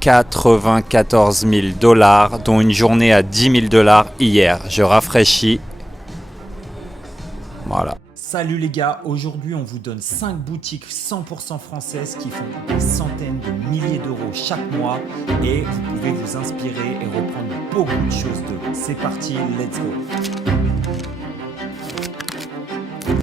94 000 $, dont une journée à 10 000 $ hier. Je rafraîchis. Voilà. Salut les gars, aujourd'hui on vous donne 5 boutiques 100% françaises qui font des centaines de milliers d'euros chaque mois et vous pouvez vous inspirer et reprendre beaucoup de choses d'eux. C'est parti, let's go.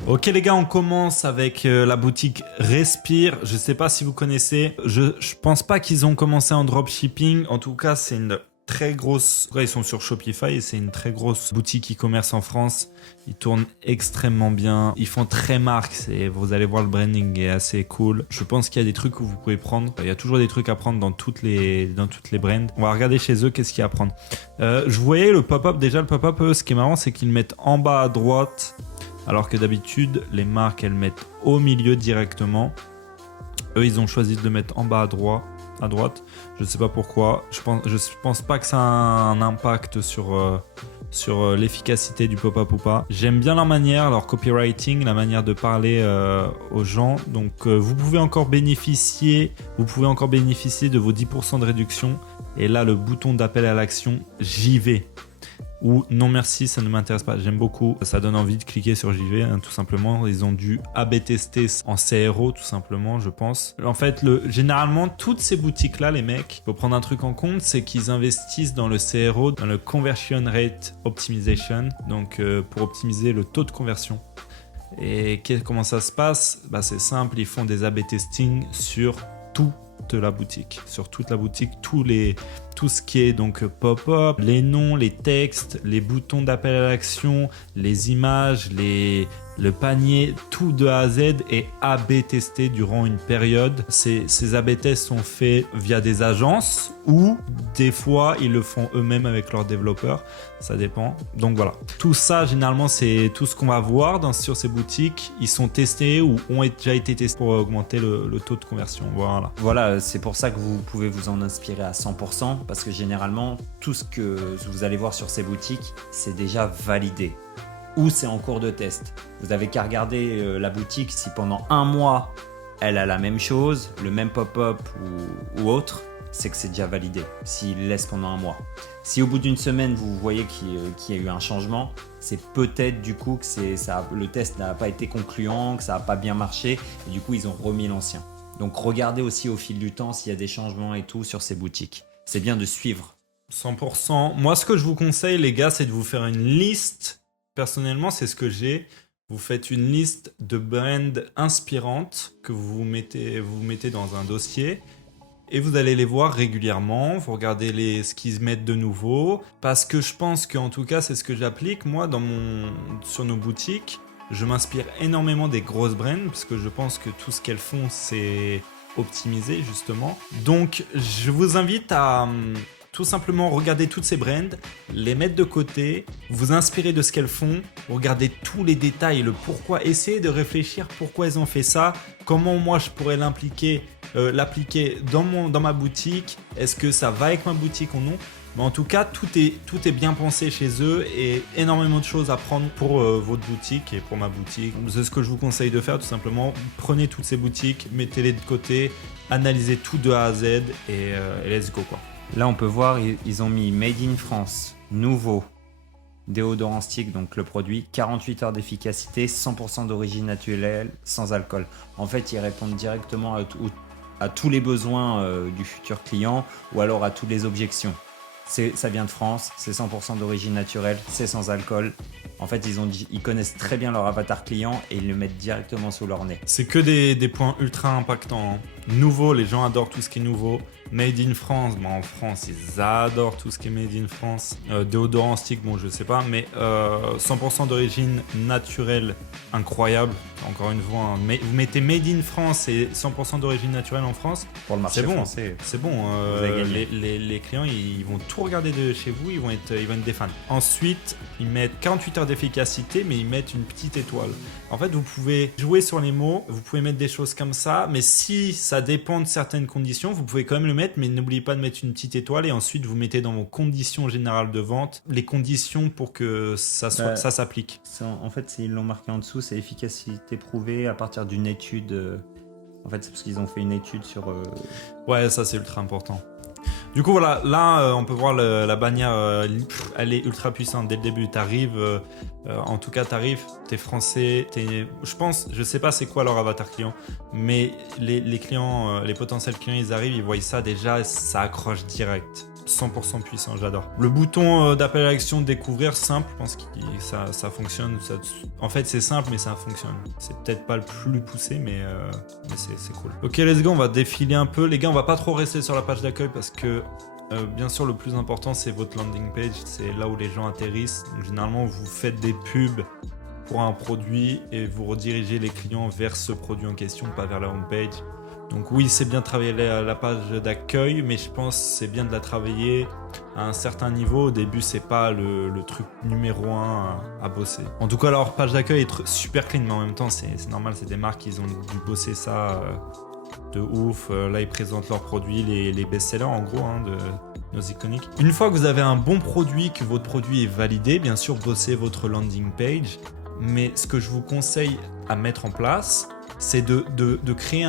Ok les gars, on commence avec la boutique Respire. Je sais pas si vous connaissez, je pense pas qu'ils ont commencé en dropshipping. En tout cas, c'est une très grosse... Ils sont sur Shopify et c'est une très grosse boutique e-commerce en France. Ils tournent extrêmement bien. Ils font très marque. Vous allez voir, le branding est assez cool. Je pense qu'il y a des trucs que vous pouvez prendre. Il y a toujours des trucs à prendre dans toutes les brands. On va regarder chez eux qu'est-ce qu'il y a à prendre. Je voyais le pop-up. Déjà, le pop-up, ce qui est marrant, c'est qu'ils le mettent en bas à droite. Alors que d'habitude, les marques, elles mettent au milieu directement. Eux, ils ont choisi de le mettre en bas à droite. Je ne sais pas pourquoi. Je pense pas que ça a un impact sur l'efficacité du pop-up ou pas. J'aime bien leur manière, leur copywriting, la manière de parler aux gens. Donc, vous pouvez encore bénéficier de vos 10% de réduction. Et là, le bouton d'appel à l'action, j'y vais. Ou non merci, ça ne m'intéresse pas, j'aime beaucoup, ça donne envie de cliquer sur j'y vais, tout simplement. Ils ont dû AB tester en CRO tout simplement, je pense. En fait, généralement, toutes ces boutiques-là, les mecs, il faut prendre un truc en compte, c'est qu'ils investissent dans le CRO, dans le Conversion Rate Optimization, donc pour optimiser le taux de conversion. Et comment ça se passe? C'est simple, ils font des AB testing sur toute la boutique, tout ce qui est donc pop-up, les noms, les textes, les boutons d'appel à l'action, les images, le panier, tout de A à Z est A/B testé durant une période. Ces A/B tests sont faits via des agences ou des fois ils le font eux-mêmes avec leurs développeurs, ça dépend. Donc voilà, tout ça généralement c'est tout ce qu'on va voir sur ces boutiques. Ils sont testés ou ont déjà été testés pour augmenter le taux de conversion. Voilà, c'est pour ça que vous pouvez vous en inspirer à 100% parce que généralement tout ce que vous allez voir sur ces boutiques c'est déjà validé. Ou c'est en cours de test. Vous avez qu'à regarder la boutique si pendant un mois elle a la même chose, le même pop-up ou autre, c'est que c'est déjà validé, s'il laisse pendant un mois. Si au bout d'une semaine vous voyez qu'il y a eu un changement, c'est peut-être du coup que le test n'a pas été concluant, que ça n'a pas bien marché et du coup ils ont remis l'ancien. Donc regardez aussi au fil du temps s'il y a des changements et tout sur ces boutiques. C'est bien de suivre. 100%. Moi ce que je vous conseille les gars, c'est de vous faire une liste. Personnellement, c'est ce que j'ai. Vous faites une liste de brands inspirantes que vous mettez dans un dossier et vous allez les voir régulièrement. Vous regardez ce qu'ils mettent de nouveau. Parce que je pense qu'en tout cas, c'est ce que j'applique. Moi, sur nos boutiques, je m'inspire énormément des grosses brands parce que je pense que tout ce qu'elles font, c'est optimisé justement. Donc, je vous invite à... tout simplement regarder toutes ces brands, les mettre de côté, vous inspirer de ce qu'elles font, regarder tous les détails, le pourquoi, essayez de réfléchir pourquoi elles ont fait ça, comment moi je pourrais l'appliquer dans ma boutique, est-ce que ça va avec ma boutique ou non. Mais en tout cas, tout est bien pensé chez eux et énormément de choses à prendre pour votre boutique et pour ma boutique. C'est ce que je vous conseille de faire tout simplement. Prenez toutes ces boutiques, mettez-les de côté, analysez tout de A à Z et let's go quoi. Là, on peut voir, ils ont mis Made in France, nouveau, déodorant stick, donc le produit, 48 heures d'efficacité, 100% d'origine naturelle, sans alcool. En fait, ils répondent directement à tous les besoins du futur client ou alors à toutes les objections. Ça vient de France, c'est 100% d'origine naturelle, c'est sans alcool. En fait, ils connaissent très bien leur avatar client et ils le mettent directement sous leur nez. C'est que des points ultra impactants. Nouveau, les gens adorent tout ce qui est nouveau. Made in France, en France, ils adorent tout ce qui est Made in France. Déodorant stick, je sais pas, mais 100% d'origine naturelle, incroyable. Encore une fois, vous mettez Made in France et 100% d'origine naturelle en France. Pour le marché français. C'est bon. Les clients, ils vont tout regarder de chez vous, ils vont être des fans. Ensuite, ils mettent 48 heures d'efficacité, mais ils mettent une petite étoile. En fait, vous pouvez jouer sur les mots, vous pouvez mettre des choses comme ça, mais si ça dépend de certaines conditions, vous pouvez quand même le mettre, mais n'oubliez pas de mettre une petite étoile et ensuite vous mettez dans vos conditions générales de vente les conditions pour que ça s'applique. En fait, ils l'ont marqué en dessous, c'est efficacité prouvée à partir d'une étude. En fait, c'est parce qu'ils ont fait une étude sur... Ouais, ça c'est ultra important. Du coup, voilà, là, on peut voir la bannière, elle est ultra puissante dès le début. T'arrives, en tout cas, t'es français, je sais pas c'est quoi leur avatar client, mais les clients, les potentiels clients, ils arrivent, ils voient ça déjà, ça accroche direct. 100% puissant, j'adore. Le bouton d'appel à l'action découvrir, simple, je pense que ça fonctionne. En fait, c'est simple, mais ça fonctionne. C'est peut-être pas le plus poussé, mais c'est cool. Ok, let's go, on va défiler un peu. Les gars, on va pas trop rester sur la page d'accueil parce que bien sûr, le plus important, c'est votre landing page. C'est là où les gens atterrissent. Donc, généralement, vous faites des pubs pour un produit et vous redirigez les clients vers ce produit en question, pas vers la home page. Donc oui, c'est bien de travailler la page d'accueil, mais je pense que c'est bien de la travailler à un certain niveau. Au début, c'est pas le truc numéro 1 à bosser. En tout cas, leur page d'accueil est super clean, mais en même temps, c'est normal, c'est des marques qui ont dû bosser ça de ouf. Là, ils présentent leurs produits, les best-sellers en gros, de nos iconiques. Une fois que vous avez un bon produit, que votre produit est validé, bien sûr, bossez votre landing page. Mais ce que je vous conseille à mettre en place, c'est de créer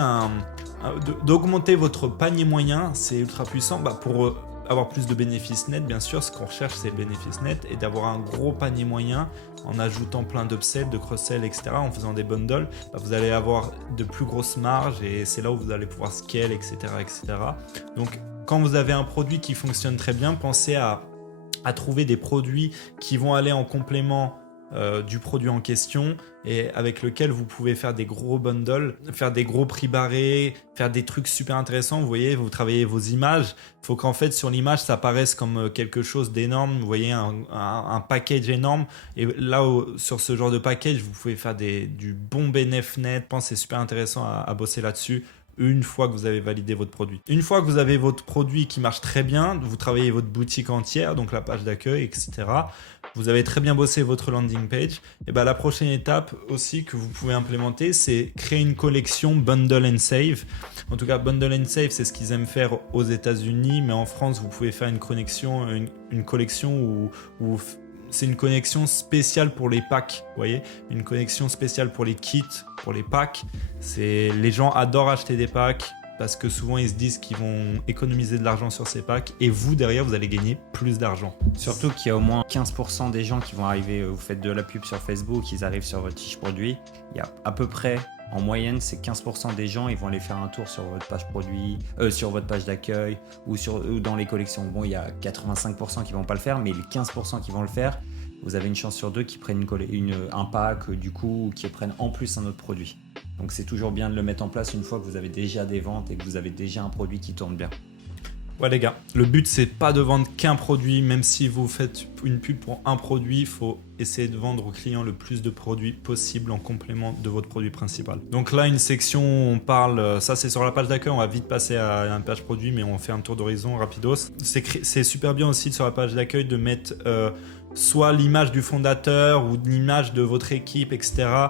d'augmenter votre panier moyen. C'est ultra puissant pour avoir plus de bénéfices nets. Bien sûr, ce qu'on recherche, c'est le bénéfice net et d'avoir un gros panier moyen en ajoutant plein d'upsell, de cross-sell, etc. En faisant des bundles, vous allez avoir de plus grosses marges et c'est là où vous allez pouvoir scale, etc., etc. Donc, quand vous avez un produit qui fonctionne très bien, pensez à trouver des produits qui vont aller en complément du produit en question et avec lequel vous pouvez faire des gros bundles, faire des gros prix barrés, faire des trucs super intéressants. Vous voyez, vous travaillez vos images. Il faut qu'en fait sur l'image ça paraisse comme quelque chose d'énorme. Vous voyez un package énorme et là sur ce genre de package vous pouvez faire du bon bénéf net. Je pense que c'est super intéressant à bosser là-dessus. Une fois que vous avez validé votre produit. Une fois que vous avez votre produit qui marche très bien, vous travaillez votre boutique entière, donc la page d'accueil, etc. Vous avez très bien bossé votre landing page. Et la prochaine étape aussi que vous pouvez implémenter, c'est créer une collection Bundle and Save. En tout cas, Bundle and Save, c'est ce qu'ils aiment faire aux États-Unis, mais en France, vous pouvez faire une collection où c'est une connexion spéciale pour les packs, vous voyez, une connexion spéciale pour les kits, pour les packs. Les gens adorent acheter des packs parce que souvent ils se disent qu'ils vont économiser de l'argent sur ces packs et vous derrière vous allez gagner plus d'argent. Surtout qu'il y a au moins 15% des gens qui vont arriver, vous faites de la pub sur Facebook, ils arrivent sur votre fiche produit, il y a à peu près en moyenne, c'est 15% des gens, ils vont aller faire un tour sur votre page produit, sur votre page d'accueil ou dans les collections. Bon, il y a 85% qui vont pas le faire, mais les 15% qui vont le faire, vous avez une chance sur deux qui prennent un pack du coup, ou qui prennent en plus un autre produit. Donc c'est toujours bien de le mettre en place une fois que vous avez déjà des ventes et que vous avez déjà un produit qui tourne bien. Ouais les gars, le but c'est pas de vendre qu'un produit, même si vous faites une pub pour un produit, il faut essayer de vendre aux clients le plus de produits possible en complément de votre produit principal. Donc là une section où on parle, ça c'est sur la page d'accueil, on va vite passer à une page produit mais on fait un tour d'horizon rapidos. C'est super bien aussi sur la page d'accueil de mettre soit l'image du fondateur ou l'image de votre équipe, etc.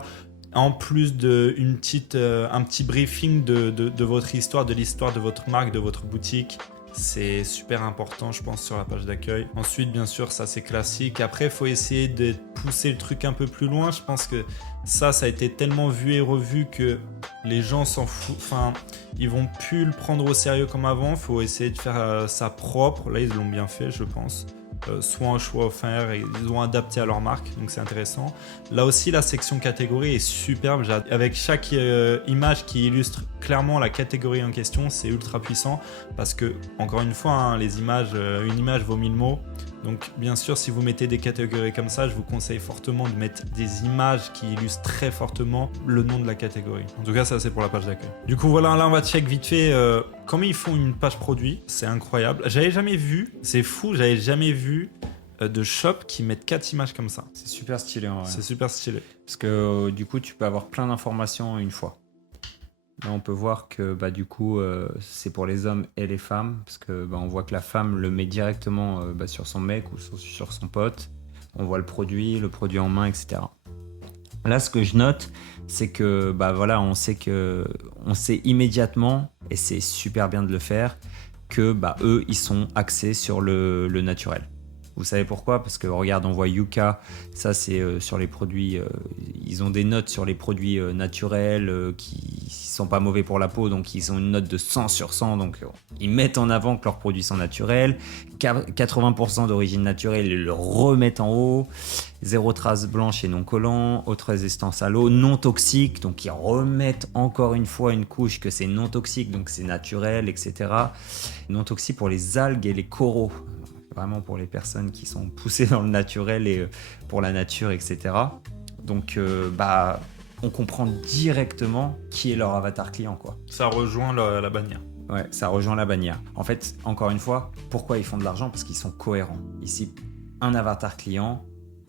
En plus un petit briefing de votre histoire, de l'histoire de votre marque, de votre boutique. C'est super important, je pense, sur la page d'accueil. Ensuite, bien sûr, ça c'est classique. Après, il faut essayer de pousser le truc un peu plus loin. Je pense que ça a été tellement vu et revu que les gens s'en foutent. Enfin, ils vont plus le prendre au sérieux comme avant. Il faut essayer de faire ça propre. Là, ils l'ont bien fait, je pense. Soit un choix offert et ils ont adapté à leur marque, donc c'est intéressant. Là aussi la section catégorie est superbe, avec chaque image qui illustre clairement la catégorie en question, c'est ultra puissant parce que encore une fois les images, une image vaut 1000 mots. Donc bien sûr si vous mettez des catégories comme ça, je vous conseille fortement de mettre des images qui illustrent très fortement le nom de la catégorie. En tout cas ça c'est pour la page d'accueil. Du coup voilà, là on va check vite fait comment ils font une page produit, c'est incroyable. J'avais jamais vu, c'est fou, j'avais jamais vu de shop qui mettent 4 images comme ça. C'est super stylé en vrai. C'est super stylé. Parce que du coup tu peux avoir plein d'informations une fois. Là, on peut voir que du coup, c'est pour les hommes et les femmes, parce que on voit que la femme le met directement sur son mec ou sur son pote. On voit le produit en main, etc. Là, ce que je note, c'est que on sait immédiatement, et c'est super bien de le faire, que eux, ils sont axés sur le naturel. Vous savez pourquoi? Parce que regarde, on voit Yuka, ça c'est sur les produits, ils ont des notes sur les produits naturels qui sont pas mauvais pour la peau, donc ils ont une note de 100 sur 100, donc ils mettent en avant que leurs produits sont naturels, 80% d'origine naturelle, ils le remettent en haut, zéro trace blanche et non collant, haute résistance à l'eau, non toxique, donc ils remettent encore une fois une couche que c'est non toxique, donc c'est naturel, etc. Non toxique pour les algues et les coraux. Vraiment pour les personnes qui sont poussées dans le naturel et pour la nature, etc. Donc, on comprend directement qui est leur avatar client, quoi. Ça rejoint la bannière. Ouais, ça rejoint la bannière. En fait, encore une fois, pourquoi ils font de l'argent? Parce qu'ils sont cohérents. Ici, un avatar client,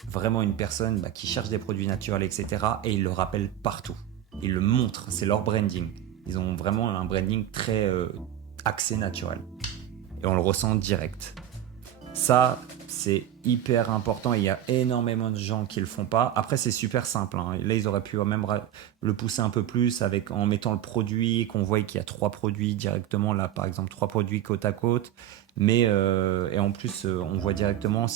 vraiment une personne qui cherche des produits naturels, etc. Et ils le rappellent partout. Ils le montrent, c'est leur branding. Ils ont vraiment un branding très axé naturel. Et on le ressent direct. Ça, c'est hyper important. Il y a énormément de gens qui le font pas. Après, c'est super simple. Là, ils auraient pu même le pousser un peu plus en mettant le produit, qu'on voit qu'il y a 3 produits directement. Là, par exemple, 3 produits côte à côte. Mais et en plus, on voit directement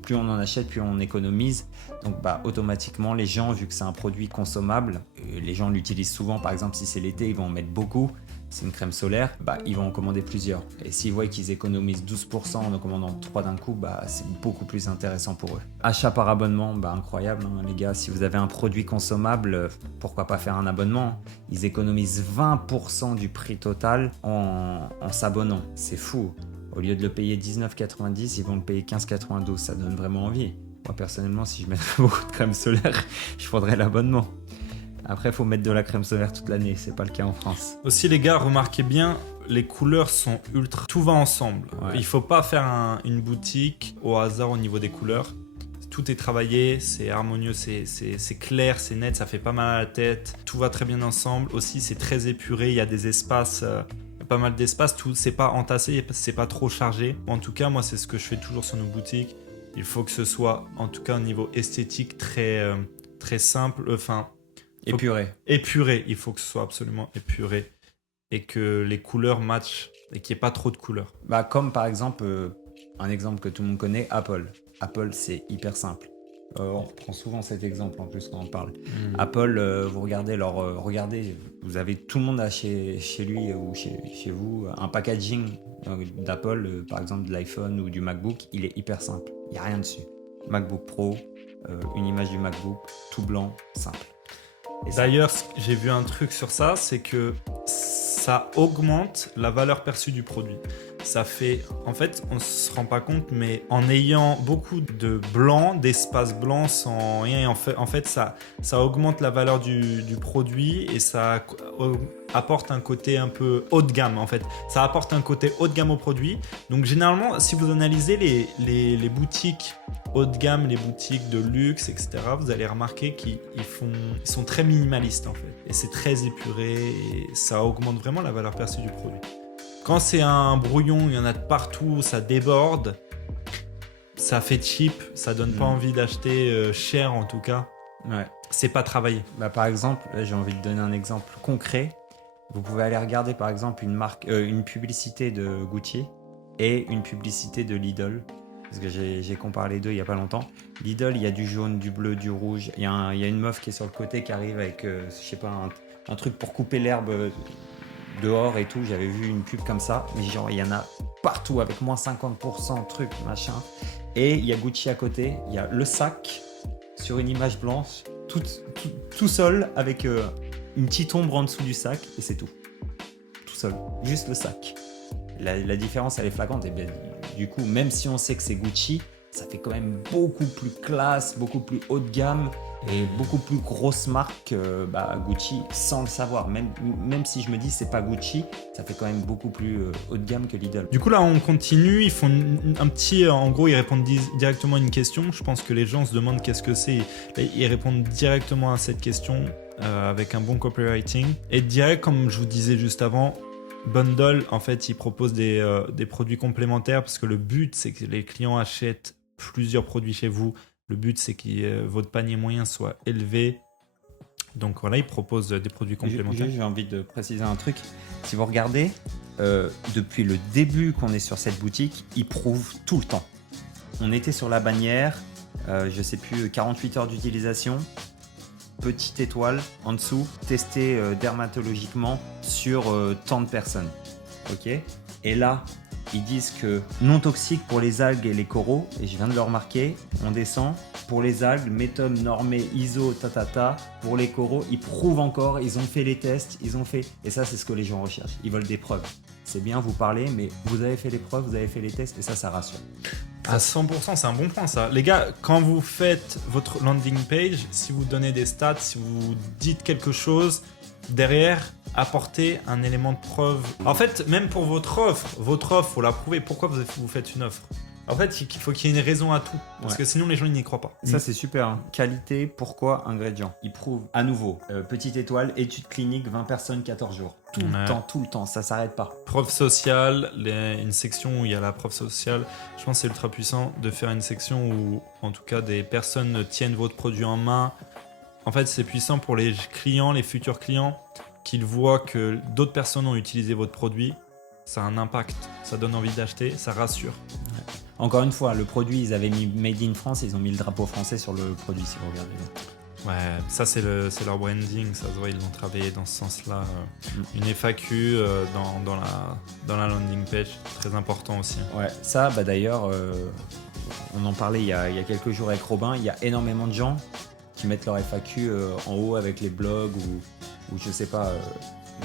plus on en achète, plus on économise. Donc, automatiquement, les gens, vu que c'est un produit consommable, les gens l'utilisent souvent. Par exemple, si c'est l'été, ils vont en mettre beaucoup. C'est une crème solaire, ils vont en commander plusieurs. Et s'ils voient qu'ils économisent 12% en commandant 3 d'un coup, c'est beaucoup plus intéressant pour eux. Achat par abonnement, incroyable, les gars. Si vous avez un produit consommable, pourquoi pas faire un abonnement? Ils économisent 20% du prix total en s'abonnant. C'est fou. Au lieu de le payer 19,90, ils vont le payer 15,92. Ça donne vraiment envie. Moi, personnellement, si je mettrais beaucoup de crème solaire, je prendrais l'abonnement. Après, il faut mettre de la crème solaire toute l'année, c'est pas le cas en France. Aussi, les gars, remarquez bien, les couleurs sont ultra... Tout va ensemble. Ouais. Il faut pas faire une boutique au hasard au niveau des couleurs. Tout est travaillé, c'est harmonieux, c'est clair, c'est net, ça fait pas mal à la tête. Tout va très bien ensemble. Aussi, c'est très épuré, il y a des espaces... pas mal d'espace, tout c'est pas entassé, c'est pas trop chargé. En tout cas, moi, c'est ce que je fais toujours sur nos boutiques. Il faut que ce soit, en tout cas au niveau esthétique, très simple, épuré, il faut que ce soit absolument épuré et que les couleurs matchent et qu'il n'y ait pas trop de couleurs. Comme par exemple, un exemple que tout le monde connaît, Apple. Apple, c'est hyper simple. On reprend souvent cet exemple en plus quand on parle. Apple, vous regardez vous avez tout le monde a chez lui ou chez vous un packaging d'Apple, par exemple de l'iPhone ou du MacBook, il est hyper simple. Il n'y a rien dessus. MacBook Pro, une image du MacBook, tout blanc, simple. D'ailleurs, j'ai vu un truc sur ça, c'est que ça augmente la valeur perçue du produit. Ça fait, en fait, on se rend pas compte, mais en ayant beaucoup de blanc, d'espace blanc sans rien, en fait, ça augmente la valeur du produit et ça apporte un côté un peu haut de gamme. En fait, ça apporte un côté haut de gamme au produit. Donc, généralement, si vous analysez les boutiques haut de gamme, les boutiques de luxe, etc., vous allez remarquer qu'ils sont très minimalistes en fait. Et c'est très épuré et ça augmente vraiment la valeur perçue du produit. Quand c'est un brouillon, il y en a de partout, ça déborde, ça fait cheap, ça donne pas envie d'acheter cher en tout cas. Ouais. C'est pas travaillé. Par exemple, là, j'ai envie de donner un exemple concret. Vous pouvez aller regarder par exemple une publicité de Gucci et une publicité de Lidl. Parce que j'ai comparé les deux il n'y a pas longtemps. Lidl, il y a du jaune, du bleu, du rouge. Il y a une meuf qui est sur le côté qui arrive avec, je sais pas, un truc pour couper l'herbe dehors et tout. J'avais vu une pub comme ça. Mais genre, il y en a partout avec moins 50%, truc, machin. Et il y a Gucci à côté. Il y a le sac sur une image blanche, tout seul, avec une petite ombre en dessous du sac. Et c'est tout. Tout seul. Juste le sac. La différence, elle est flagrante. Et bien, du coup, même si on sait que c'est Gucci, ça fait quand même beaucoup plus classe, beaucoup plus haut de gamme et beaucoup plus grosse marque Gucci sans le savoir. Même si je me dis c'est pas Gucci, ça fait quand même beaucoup plus haut de gamme que Lidl. Du coup là on continue, ils font un petit... En gros ils répondent directement à une question. Je pense que les gens se demandent qu'est-ce que c'est. Ils répondent directement à cette question avec un bon copywriting. Et direct, comme je vous disais juste avant, Bundle, en fait, ils proposent des produits complémentaires parce que le but, c'est que les clients achètent plusieurs produits chez vous. Le but, c'est que votre panier moyen soit élevé. Donc voilà, ils proposent des produits complémentaires. J'ai envie de préciser un truc. Si vous regardez, depuis le début qu'on est sur cette boutique, ils prouvent tout le temps. On était sur la bannière, je sais plus, 48 heures d'utilisation. Petite étoile en dessous, testé dermatologiquement sur tant de personnes. Ok. Et là, ils disent que non toxique pour les algues et les coraux, et je viens de le remarquer, on descend. Pour les algues, méthode normée ISO, tatata. Pour les coraux, ils prouvent encore, ils ont fait les tests, ils ont fait. Et ça, c'est ce que les gens recherchent. Ils veulent des preuves. C'est bien, vous parlez, mais vous avez fait les preuves, vous avez fait les tests, et ça rassure. À 100%, c'est un bon point ça. Les gars, quand vous faites votre landing page, si vous donnez des stats, si vous dites quelque chose, derrière, apportez un élément de preuve. En fait, même pour votre offre, faut la prouver. Pourquoi vous faites une offre? En fait, il faut qu'il y ait une raison à tout. Parce que sinon, les gens, ils n'y croient pas. Ça, c'est super. Hein. Qualité, pourquoi, ingrédients. Ils prouvent à nouveau. Petite étoile, étude clinique, 20 personnes, 14 jours. Tout le temps, ça s'arrête pas. Preuve sociale, une section où il y a la preuve sociale. Je pense que c'est ultra puissant de faire une section où, en tout cas, des personnes tiennent votre produit en main. En fait, c'est puissant pour les clients, les futurs clients, qu'ils voient que d'autres personnes ont utilisé votre produit. Ça a un impact, ça donne envie d'acheter, ça rassure. Ouais. Encore une fois, le produit, ils avaient mis Made in France, ils ont mis le drapeau français sur le produit, si vous regardez. Ouais, ça c'est leur branding, ça se voit, ils l'ont travaillé dans ce sens-là. Une FAQ dans la landing page, très important aussi. Ouais, ça, d'ailleurs, on en parlait il y a quelques jours avec Robin, il y a énormément de gens qui mettent leur FAQ en haut avec les blogs ou je sais pas.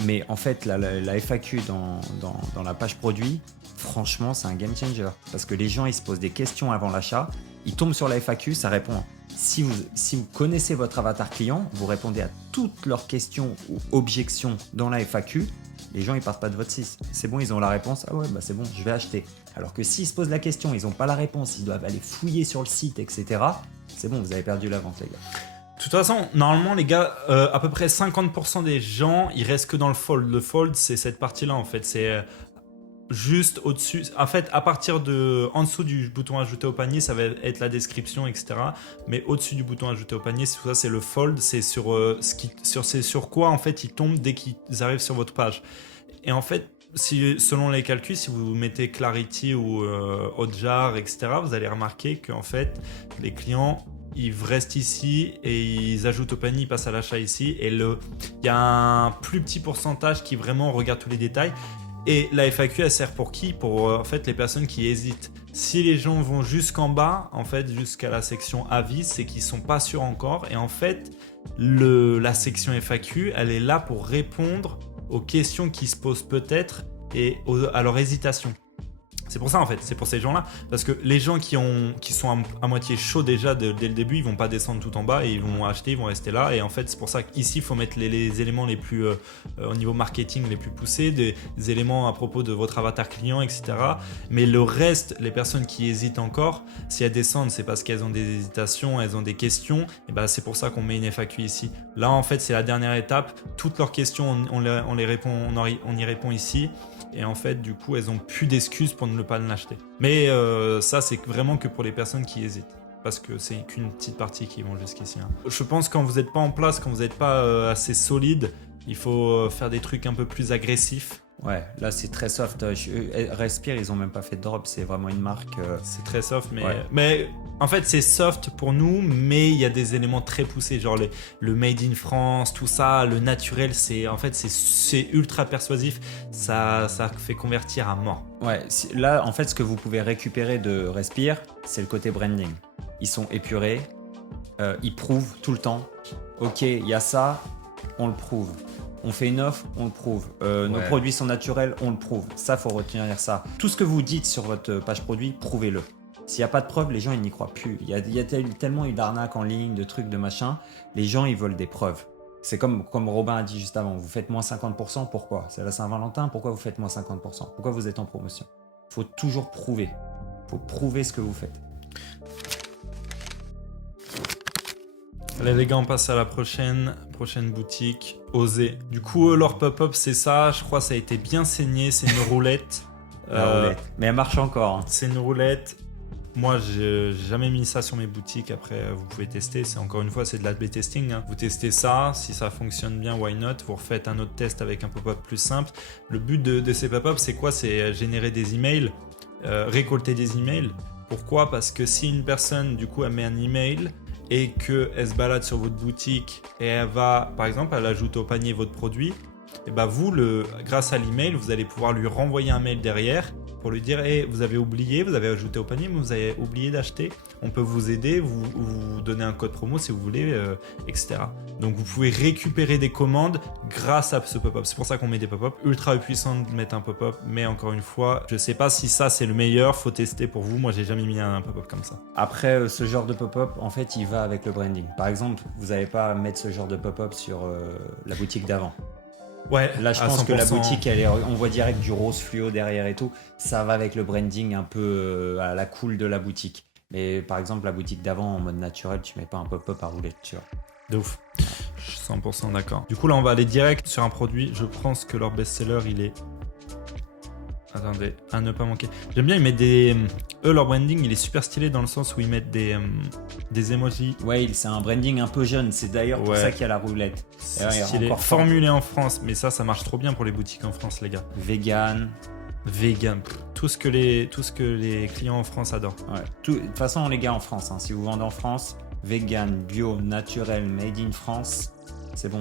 Mais en fait, la FAQ dans la page produit, franchement, c'est un game changer. Parce que les gens, ils se posent des questions avant l'achat, ils tombent sur la FAQ, ça répond. Si vous connaissez votre avatar client, vous répondez à toutes leurs questions ou objections dans la FAQ, les gens, ils partent pas de votre site. C'est bon, ils ont la réponse, ah ouais, c'est bon, je vais acheter. Alors que s'ils se posent la question, ils n'ont pas la réponse, ils doivent aller fouiller sur le site, etc. C'est bon, vous avez perdu la vente, les gars. De toute façon, normalement, les gars, à peu près 50% des gens, ils restent que dans le fold. Le fold, c'est cette partie-là, en fait. C'est juste au-dessus. En fait, à partir en dessous du bouton ajouter au panier, ça va être la description, etc. Mais au-dessus du bouton ajouter au panier, ça, c'est le fold. C'est sur quoi, en fait, ils tombent dès qu'ils arrivent sur votre page. Et en fait, selon les calculs, si vous mettez Clarity ou Hotjar, etc., vous allez remarquer qu'en fait, les clients, ils restent ici et ils ajoutent au panier, ils passent à l'achat ici. Et il y a un plus petit pourcentage qui vraiment regarde tous les détails. Et la FAQ, elle sert pour qui? Pour en fait les personnes qui hésitent. Si les gens vont jusqu'en bas, en fait jusqu'à la section avis, c'est qu'ils sont pas sûrs encore. Et en fait, la section FAQ, elle est là pour répondre aux questions qui se posent peut-être et à leur hésitation. C'est pour ça en fait, c'est pour ces gens-là. Parce que les gens qui sont à moitié chauds déjà dès le début, ils vont pas descendre tout en bas et ils vont acheter, ils vont rester là. Et en fait, c'est pour ça qu'ici, il faut mettre les éléments les plus, au niveau marketing, les plus poussés, des éléments à propos de votre avatar client, etc. Mais le reste, les personnes qui hésitent encore, si elles descendent, c'est parce qu'elles ont des hésitations, elles ont des questions. Et ben, c'est pour ça qu'on met une FAQ ici. Là, en fait, c'est la dernière étape. Toutes leurs questions, on y répond ici. Et en fait, du coup, elles ont plus d'excuses pour ne pas l'acheter. Mais ça, c'est vraiment que pour les personnes qui hésitent. Parce que c'est qu'une petite partie qui vont jusqu'ici. Hein. Je pense que quand vous n'êtes pas en place, quand vous n'êtes pas assez solide, il faut faire des trucs un peu plus agressifs. Ouais, là c'est très soft. Respire, ils ont même pas fait de drop, c'est vraiment une marque. C'est très soft, mais en fait c'est soft pour nous, mais il y a des éléments très poussés, genre le made in France, tout ça, le naturel, c'est ultra persuasif, ça fait convertir à mort. Ouais, là en fait ce que vous pouvez récupérer de Respire, c'est le côté branding. Ils sont épurés, ils prouvent tout le temps. Ok, il y a ça, on le prouve. On fait une offre, on le prouve. Nos produits sont naturels, on le prouve. Ça, faut retenir ça. Tout ce que vous dites sur votre page produit, prouvez-le. S'il n'y a pas de preuves, les gens ils n'y croient plus. Il y a tellement eu d'arnaques en ligne, de trucs, de machin. Les gens ils veulent des preuves. C'est comme Robin a dit juste avant. Vous faites moins 50%, pourquoi? C'est la Saint-Valentin, pourquoi vous faites moins 50%? Pourquoi vous êtes en promotion? Il faut toujours prouver. Il faut prouver ce que vous faites. Allez les gars, on passe à la prochaine boutique, Oser. Du coup, leur pop-up, c'est ça. Je crois que ça a été bien saigné. C'est une roulette. Roulette. Mais elle marche encore. Hein. C'est une roulette. Moi, j'ai jamais mis ça sur mes boutiques. Après, vous pouvez tester. C'est encore une fois, c'est de l'A/B testing. Hein. Vous testez ça. Si ça fonctionne bien, why not? Vous refaites un autre test avec un pop-up plus simple. Le but de ces pop-up, c'est quoi? C'est générer des emails, récolter des emails. Pourquoi? Parce que si une personne, du coup, elle met un email et qu'elle se balade sur votre boutique et elle va, par exemple, elle ajoute au panier votre produit, et bah vous, grâce à l'email, vous allez pouvoir lui renvoyer un mail derrière pour lui dire hey, vous avez oublié, vous avez ajouté au panier, mais vous avez oublié d'acheter. On peut vous aider, vous donner un code promo si vous voulez, etc. Donc vous pouvez récupérer des commandes grâce à ce pop-up. C'est pour ça qu'on met des pop-up. Ultra puissant de mettre un pop-up, mais encore une fois, je sais pas si ça c'est le meilleur, faut tester pour vous. Moi j'ai jamais mis un pop-up comme ça. Après, ce genre de pop-up, en fait, il va avec le branding. Par exemple, vous n'allez pas mettre ce genre de pop-up sur la boutique d'avant. Ouais, là je pense que la boutique, on voit direct du rose fluo derrière et tout. Ça va avec le branding un peu à la cool de la boutique. Mais par exemple, la boutique d'avant en mode naturel, tu mets pas un pop-up à rouler dessus. De ouf. Je suis 100% d'accord. Du coup, là, on va aller direct sur un produit. Je pense que leur best-seller, il est... Attendez, à ne pas manquer. J'aime bien, ils mettent des... Eux, leur branding, il est super stylé dans le sens où ils mettent des emojis. Ouais, c'est un branding un peu jeune. C'est d'ailleurs pour ça qu'il y a la roulette. C'est stylé. Formulé en France. Mais ça marche trop bien pour les boutiques en France, les gars. Vegan. Tout ce que les clients en France adorent. Ouais. De toute façon, les gars, en France, si vous vendez en France, vegan, bio, naturel, made in France... C'est bon,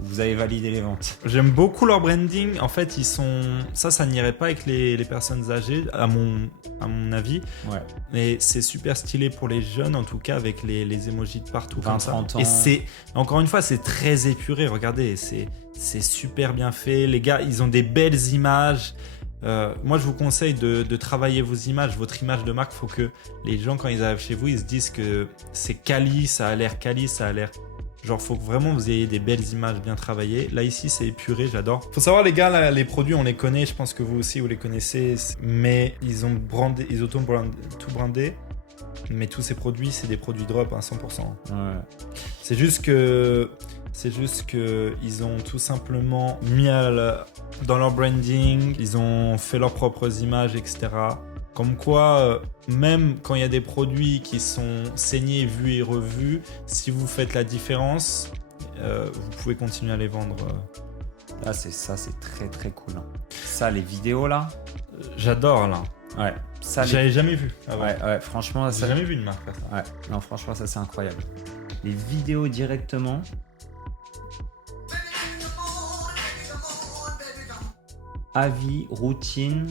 vous avez validé les ventes. J'aime beaucoup leur branding. En fait, ils sont... Ça n'irait pas avec les personnes âgées, à mon avis. Ouais. Mais c'est super stylé pour les jeunes, en tout cas, avec les emojis de partout. 20, comme ça. 30 ans. Et c'est, encore une fois, c'est très épuré. Regardez, c'est super bien fait. Les gars, ils ont des belles images. Moi, je vous conseille de travailler vos images, votre image de marque. Il faut que les gens, quand ils arrivent chez vous, ils se disent que c'est quali, ça a l'air quali, ça a l'air... Genre, faut que vraiment vous ayez des belles images bien travaillées. Là, ici, c'est épuré, j'adore. Faut savoir, les gars, là, les produits, on les connaît. Je pense que vous aussi, vous les connaissez. Mais ils ont tout brandé. Mais tous ces produits, c'est des produits drop, 100%. Ouais. C'est juste que ils ont tout simplement mis dans leur branding. Ils ont fait leurs propres images, etc. Comme quoi, même quand il y a des produits qui sont saignés, vus et revus, si vous faites la différence, vous pouvez continuer à les vendre. Là, c'est très très cool. Ça, les vidéos là. J'adore là. Ouais. Ça, j'avais jamais vu. Ah ouais, franchement, j'ai jamais vu une marque là. Ouais. Non, franchement, ça c'est incroyable. Les vidéos directement. Avis, routine.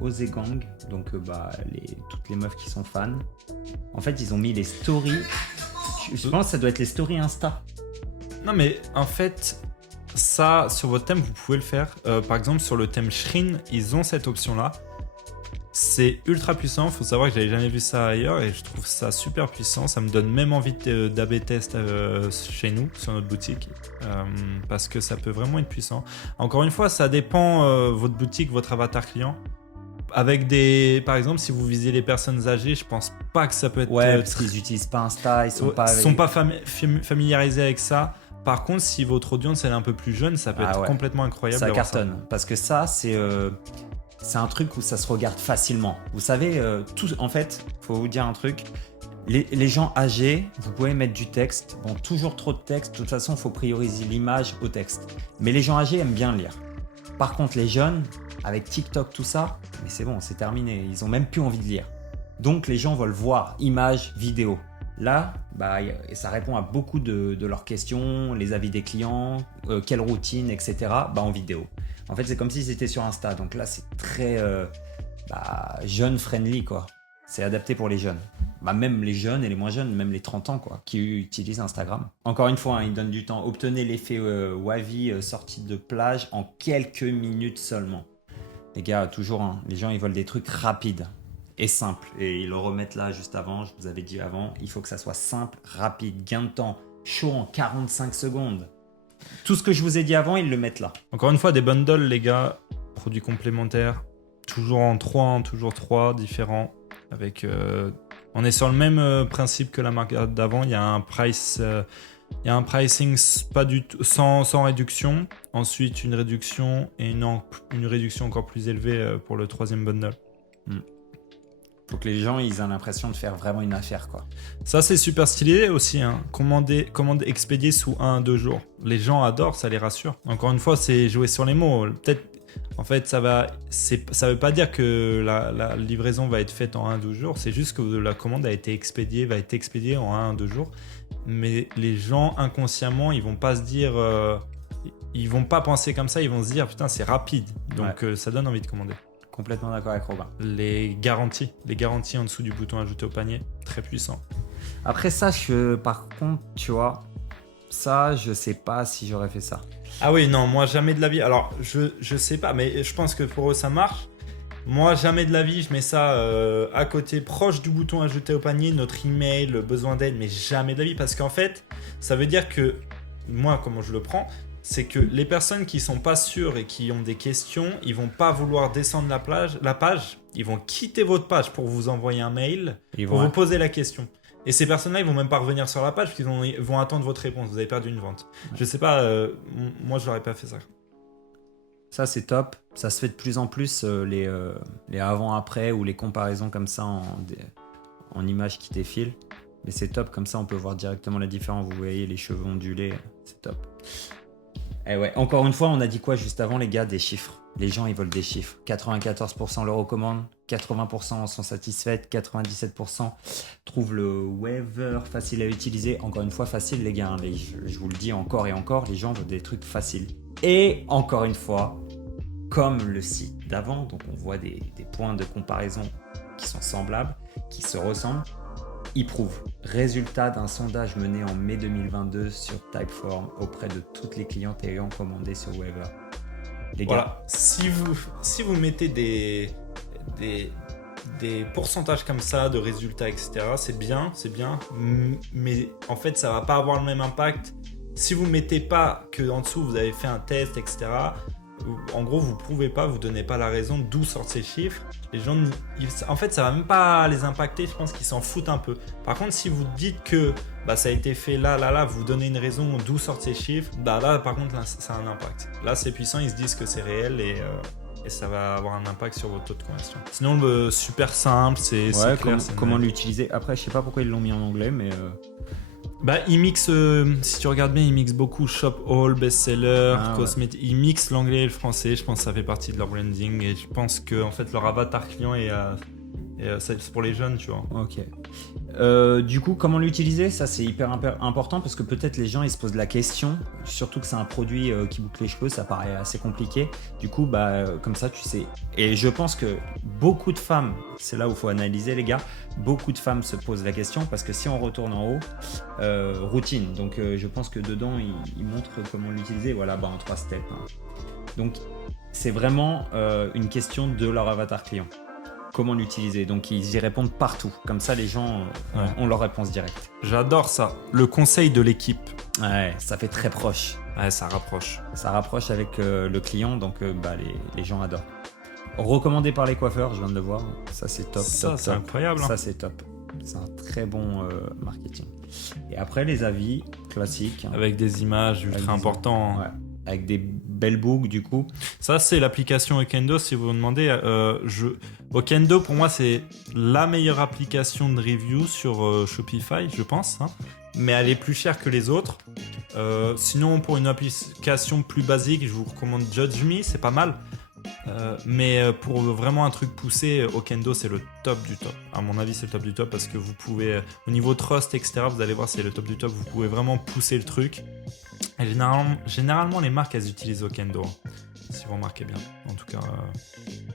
Osegang, donc toutes les meufs qui sont fans. En fait, ils ont mis les stories. Je pense que ça doit être les stories Insta. Non, mais en fait, ça, sur votre thème, vous pouvez le faire. Par exemple, sur le thème Shrine, ils ont cette option-là. C'est ultra puissant. Il faut savoir que j'avais jamais vu ça ailleurs et je trouve ça super puissant. Ça me donne même envie d'AB test chez nous, sur notre boutique, parce que ça peut vraiment être puissant. Encore une fois, ça dépend votre boutique, votre avatar client. Avec par exemple, si vous visez les personnes âgées, je pense pas que ça peut être... Ouais, parce qu'ils utilisent pas Insta, ils sont pas familiarisés avec ça. Par contre, si votre audience elle est un peu plus jeune, ça peut être complètement incroyable. Ça cartonne, parce que ça, c'est un truc où ça se regarde facilement. Vous savez, en fait, faut vous dire un truc. Les gens âgés, vous pouvez mettre du texte. Bon, toujours trop de texte. De toute façon, il faut prioriser l'image au texte. Mais les gens âgés aiment bien lire. Par contre, les jeunes, avec TikTok, tout ça, mais c'est bon, c'est terminé. Ils ont même plus envie de lire. Donc, les gens veulent voir images, vidéos. Là, ça répond à beaucoup de leurs questions, les avis des clients, quelle routine, etc. En vidéo. En fait, c'est comme si c'était sur Insta. Donc là, c'est très jeune friendly, quoi. C'est adapté pour les jeunes. Même les jeunes et les moins jeunes, même les 30 ans, quoi, qui utilisent Instagram. Encore une fois, ils donnent du temps. Obtenez l'effet Wavy sortie de plage en quelques minutes seulement. Les gars, toujours, les gens, ils veulent des trucs rapides et simples. Et ils le remettent là juste avant. Je vous avais dit avant, il faut que ça soit simple, rapide, gain de temps, chaud en 45 secondes. Tout ce que je vous ai dit avant, ils le mettent là. Encore une fois, des bundles, les gars, produits complémentaires, toujours en 3, toujours 3 différents. Avec, on est sur le même principe que la marque d'avant. Il y a un pricing pas du tout, sans réduction. Ensuite, une réduction et une réduction encore plus élevée pour le 3e bundle. Faut que les gens ils aient l'impression de faire vraiment une affaire, quoi. Ça, c'est super stylé aussi. Commander expédier sous 1 à 2 jours. Les gens adorent, ça les rassure. Encore une fois, c'est jouer sur les mots. Peut-être En fait, ça veut pas dire que la livraison va être faite en 1-2 jours, c'est juste que la commande va être expédiée en 1-2 jours. Mais les gens, inconsciemment, ils vont pas se dire... ils vont pas penser comme ça, ils vont se dire, putain, c'est rapide. Donc ça donne envie de commander. Complètement d'accord avec Robin. Les garanties en dessous du bouton ajouter au panier, très puissant. Après ça, par contre, tu vois, ça, je sais pas si j'aurais fait ça. Ah oui, non, moi jamais de la vie. Alors, je sais pas, mais je pense que pour eux ça marche. Moi, jamais de la vie, je mets ça à côté, proche du bouton ajouter au panier, notre email, besoin d'aide, mais jamais de la vie. Parce qu'en fait, ça veut dire que, moi, comment je le prends, c'est que les personnes qui sont pas sûres et qui ont des questions, ils vont pas vouloir descendre la page, ils vont quitter votre page pour vous envoyer un mail, pour vous poser la question. Et ces personnes-là, ils vont même pas revenir sur la page parce qu'ils vont attendre votre réponse. Vous avez perdu une vente. Ouais. Je sais pas, moi je l'aurais pas fait ça. Ça c'est top. Ça se fait de plus en plus les avant-après ou les comparaisons comme ça en images qui défilent. Mais c'est top, comme ça on peut voir directement la différence. Vous voyez les cheveux ondulés, c'est top. Et ouais, encore une fois, on a dit quoi juste avant les gars? Des chiffres. Les gens ils veulent des chiffres. 94% le recommandent, 80% sont satisfaits, 97% trouvent le waiver facile à utiliser. Encore une fois, facile les gars, hein. Je vous le dis encore et encore, les gens veulent des trucs faciles. Et encore une fois, comme le site d'avant, donc on voit des points de comparaison qui sont semblables, qui se ressemblent. Il prouve. Résultat d'un sondage mené en mai 2022 sur Typeform auprès de toutes les clientes ayant commandé sur Waiver. Les gars, voilà. Si vous mettez des pourcentages comme ça de résultats, etc., c'est bien, mais en fait, ça va pas avoir le même impact. Si vous mettez pas que en dessous vous avez fait un test, etc., en gros, vous pouvez pas, vous donnez pas la raison d'où sortent ces chiffres. Les gens, en fait, ça va même pas les impacter. Je pense qu'ils s'en foutent un peu. Par contre, si vous dites que ça a été fait là, vous donnez une raison d'où sortent ces chiffres, là, par contre, là, ça a un impact. Là, c'est puissant. Ils se disent que c'est réel et ça va avoir un impact sur votre taux de conversion. Sinon, super simple, c'est clair. Comment l'utiliser? Après, je sais pas pourquoi ils l'ont mis en anglais, mais. Il mixe, si tu regardes bien, il mixe beaucoup shop all, best-seller, cosmétique. Ouais. Il mixe l'anglais et le français. Je pense que ça fait partie de leur branding et je pense que en fait leur avatar client c'est pour les jeunes, tu vois. Ok. Du coup, comment l'utiliser? Ça, c'est hyper important parce que peut-être les gens ils se posent la question, surtout que c'est un produit qui boucle les cheveux, ça paraît assez compliqué. Du coup, comme ça, tu sais. Et je pense que beaucoup de femmes, c'est là où il faut analyser, les gars. Beaucoup de femmes se posent la question parce que si on retourne en haut, routine. Donc, je pense que dedans, ils montrent comment l'utiliser. Voilà, en 3 steps. Hein. Donc, c'est vraiment une question de leur avatar client. Comment l'utiliser. Donc ils y répondent partout. Comme ça, les gens ont leur réponse directe. J'adore ça. Le conseil de l'équipe. Ouais, ça fait très proche. Ouais, ça rapproche. Ça rapproche avec le client, donc les gens adorent. Recommandé par les coiffeurs, je viens de le voir. Ça, c'est top. Ça, c'est incroyable. Hein. Ça, c'est top. C'est un très bon marketing. Et après, les avis classiques. Avec des images ultra importantes. Ouais. Avec des belles boucles du coup. Ça c'est l'application Okendo si vous vous demandez. Okendo pour moi c'est la meilleure application de review sur Shopify je pense. Hein. Mais elle est plus chère que les autres. Sinon pour une application plus basique je vous recommande Judge Me, c'est pas mal. Mais pour vraiment un truc poussé, Okendo c'est le top du top. À mon avis c'est le top du top parce que vous pouvez, au niveau trust etc, vous allez voir c'est le top du top, vous pouvez vraiment pousser le truc. Et généralement les marques elles utilisent Okendo, si vous remarquez bien. En tout cas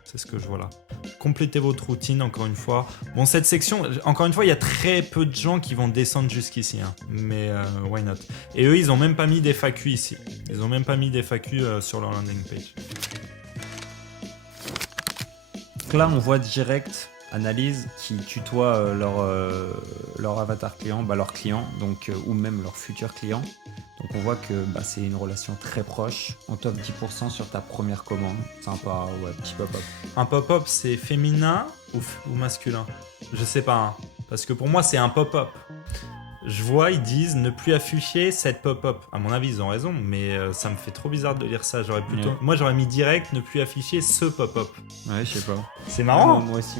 c'est ce que je vois là. Complétez votre routine encore une fois. Bon cette section, encore une fois il y a très peu de gens qui vont descendre jusqu'ici hein. Mais why not. Et eux ils ont même pas mis des FAQ ici. Ils ont même pas mis des FAQ sur leur landing page. Donc là, on voit direct analyse qui tutoie leur avatar client, leurs clients, donc, ou même leurs futurs clients. Donc on voit que c'est une relation très proche. On t'offre 10% sur ta première commande. Sympa, ouais, petit pop-up. Un pop-up, c'est féminin ou masculin? Je sais pas, hein. Parce que pour moi, c'est un pop-up. Je vois, ils disent ne plus afficher cette pop-up. À mon avis, ils ont raison, mais ça me fait trop bizarre de lire ça. Moi, j'aurais mis direct ne plus afficher ce pop-up. Ouais, je sais pas. C'est marrant. Moi aussi.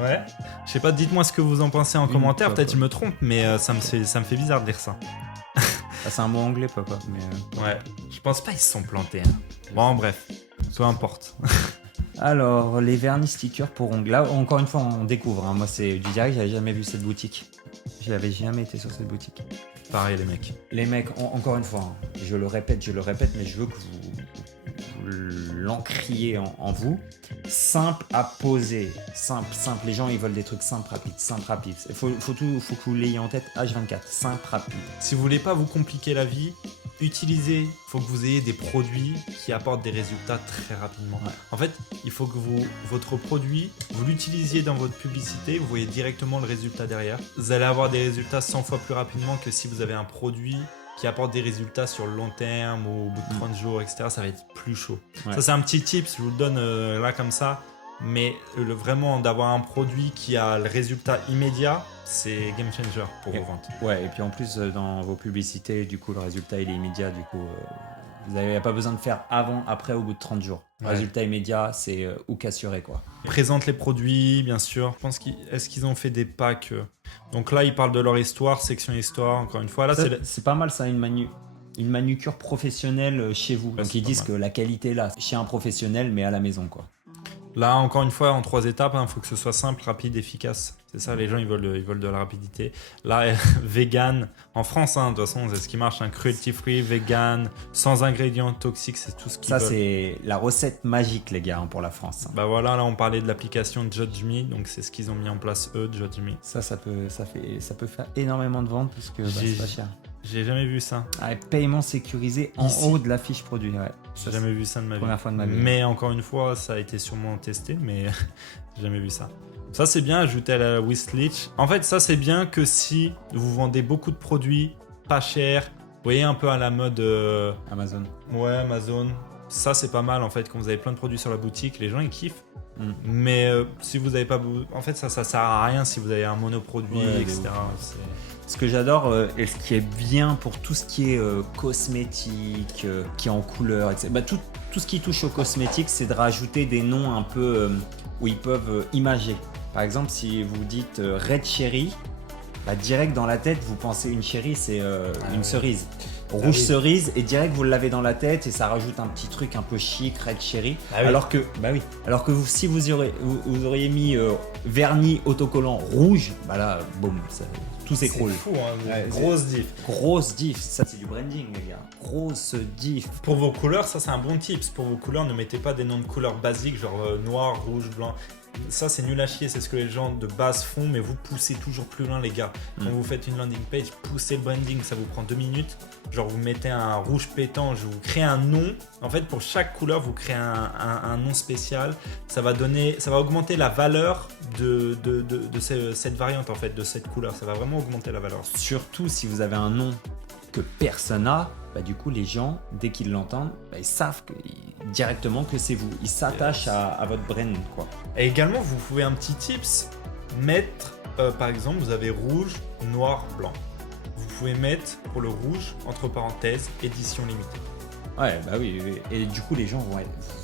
Ouais. Je sais pas, dites-moi ce que vous en pensez en commentaire. Peut-être je me trompe, mais ça me fait bizarre de lire ça. C'est un mot anglais, pop-up. Mais ouais, je pense pas qu'ils se sont plantés. Hein. Bon, bref. Peu importe. Alors, les vernis stickers pour ongles. Là, encore une fois, on découvre. Hein. Moi, c'est du direct, j'avais jamais vu cette boutique. Je n'avais jamais été sur cette boutique. Pareil, les mecs. Les mecs, encore une fois, hein, je le répète, mais je veux que vous l'encriez en vous. Simple à poser. Simple. Les gens, ils veulent des trucs simples, rapides. Il faut que vous l'ayez en tête. H24, simple, rapide. Si vous voulez pas vous compliquer la vie, utilisez, il faut que vous ayez des produits qui apportent des résultats très rapidement. Ouais. En fait, il faut que votre produit, vous l'utilisiez dans votre publicité, vous voyez directement le résultat derrière. Vous allez avoir des résultats 100 fois plus rapidement que si vous avez un produit qui apporte des résultats sur le long terme ou au bout de 30 jours, etc. Ça va être plus chaud. Ouais. Ça, c'est un petit tips, je vous le donne là comme ça. Mais vraiment, d'avoir un produit qui a le résultat immédiat, c'est game changer pour vos ventes. Ouais, et puis en plus, dans vos publicités, du coup, le résultat, il est immédiat. Du coup, vous n'avez pas besoin de faire avant, après, au bout de 30 jours. Ouais. Résultat immédiat, c'est ou qu'assuré, quoi. Présente les produits, bien sûr. Je pense est-ce qu'ils ont fait des packs Donc là, ils parlent de leur histoire, section histoire, encore une fois. Là, C'est pas mal, ça, une manucure professionnelle chez vous. Ouais, Donc, ils disent que la qualité est là, chez un professionnel, mais à la maison, quoi. Là, encore une fois, en 3 étapes, il faut que ce soit simple, rapide, efficace. C'est ça, les gens, ils veulent de la rapidité. Là, vegan, en France, de toute façon, c'est ce qui marche. Cruelty-free, vegan, sans ingrédients toxiques, c'est tout ce qu'ils veulent. Ça, c'est la recette magique, les gars, pour la France. Bah voilà, là, on parlait de l'application Judge Me, donc c'est ce qu'ils ont mis en place, eux, Judge Me. Ça peut faire énormément de ventes, parce que c'est pas cher. J'ai jamais vu ça. Ah, paiement sécurisé en haut de la fiche produit, ouais. J'ai jamais vu ça de ma vie. Première fois de ma vie. Mais encore une fois, ça a été sûrement testé, mais j'ai jamais vu ça. Ça, c'est bien ajouté à la wishlist. En fait, ça, c'est bien que si vous vendez beaucoup de produits pas chers, vous voyez, un peu à la mode Amazon. Ouais, Amazon. Ça, c'est pas mal en fait. Quand vous avez plein de produits sur la boutique, les gens ils kiffent. Mais si vous n'avez pas. En fait, ça sert à rien si vous avez un monoproduit, etc. Ce que j'adore et ce qui est bien pour tout ce qui est cosmétique, qui est en couleur, etc. Bah, tout ce qui touche aux cosmétiques, c'est de rajouter des noms un peu où ils peuvent imager. Par exemple, si vous dites Red Cherry, bah, direct dans la tête, vous pensez une cherry, c'est une cerise. Rouge cerise, et direct vous l'avez dans la tête et ça rajoute un petit truc un peu chic, Red Cherry. Alors que si vous auriez mis vernis autocollant rouge, bah là, boum, tout s'écroule. C'est fou, hein, grosse diff. Grosse diff, ça c'est du branding, les gars. Grosse diff. Pour vos couleurs, ça c'est un bon tips. Pour vos couleurs, ne mettez pas des noms de couleurs basiques, genre noir, rouge, blanc. Ça c'est nul à chier, c'est ce que les gens de base font, mais vous poussez toujours plus loin, les gars. Quand vous faites une landing page, poussez le branding, ça vous prend 2 minutes. Genre vous mettez un rouge pétant, je vous crée un nom. En fait, pour chaque couleur, vous créez un nom spécial. Ça va augmenter la valeur de cette variante, en fait, de cette couleur. Ça va vraiment augmenter la valeur. Surtout si vous avez un nom que personne n'a, bah, du coup les gens, dès qu'ils l'entendent, bah, ils savent directement que c'est vous. Ils s'attachent à votre brand, quoi. Et également, vous pouvez un petit tips, mettre, par exemple, vous avez rouge, noir, blanc. Vous pouvez mettre pour le rouge, entre parenthèses, édition limitée. Ouais, bah oui. Et du coup, les gens vont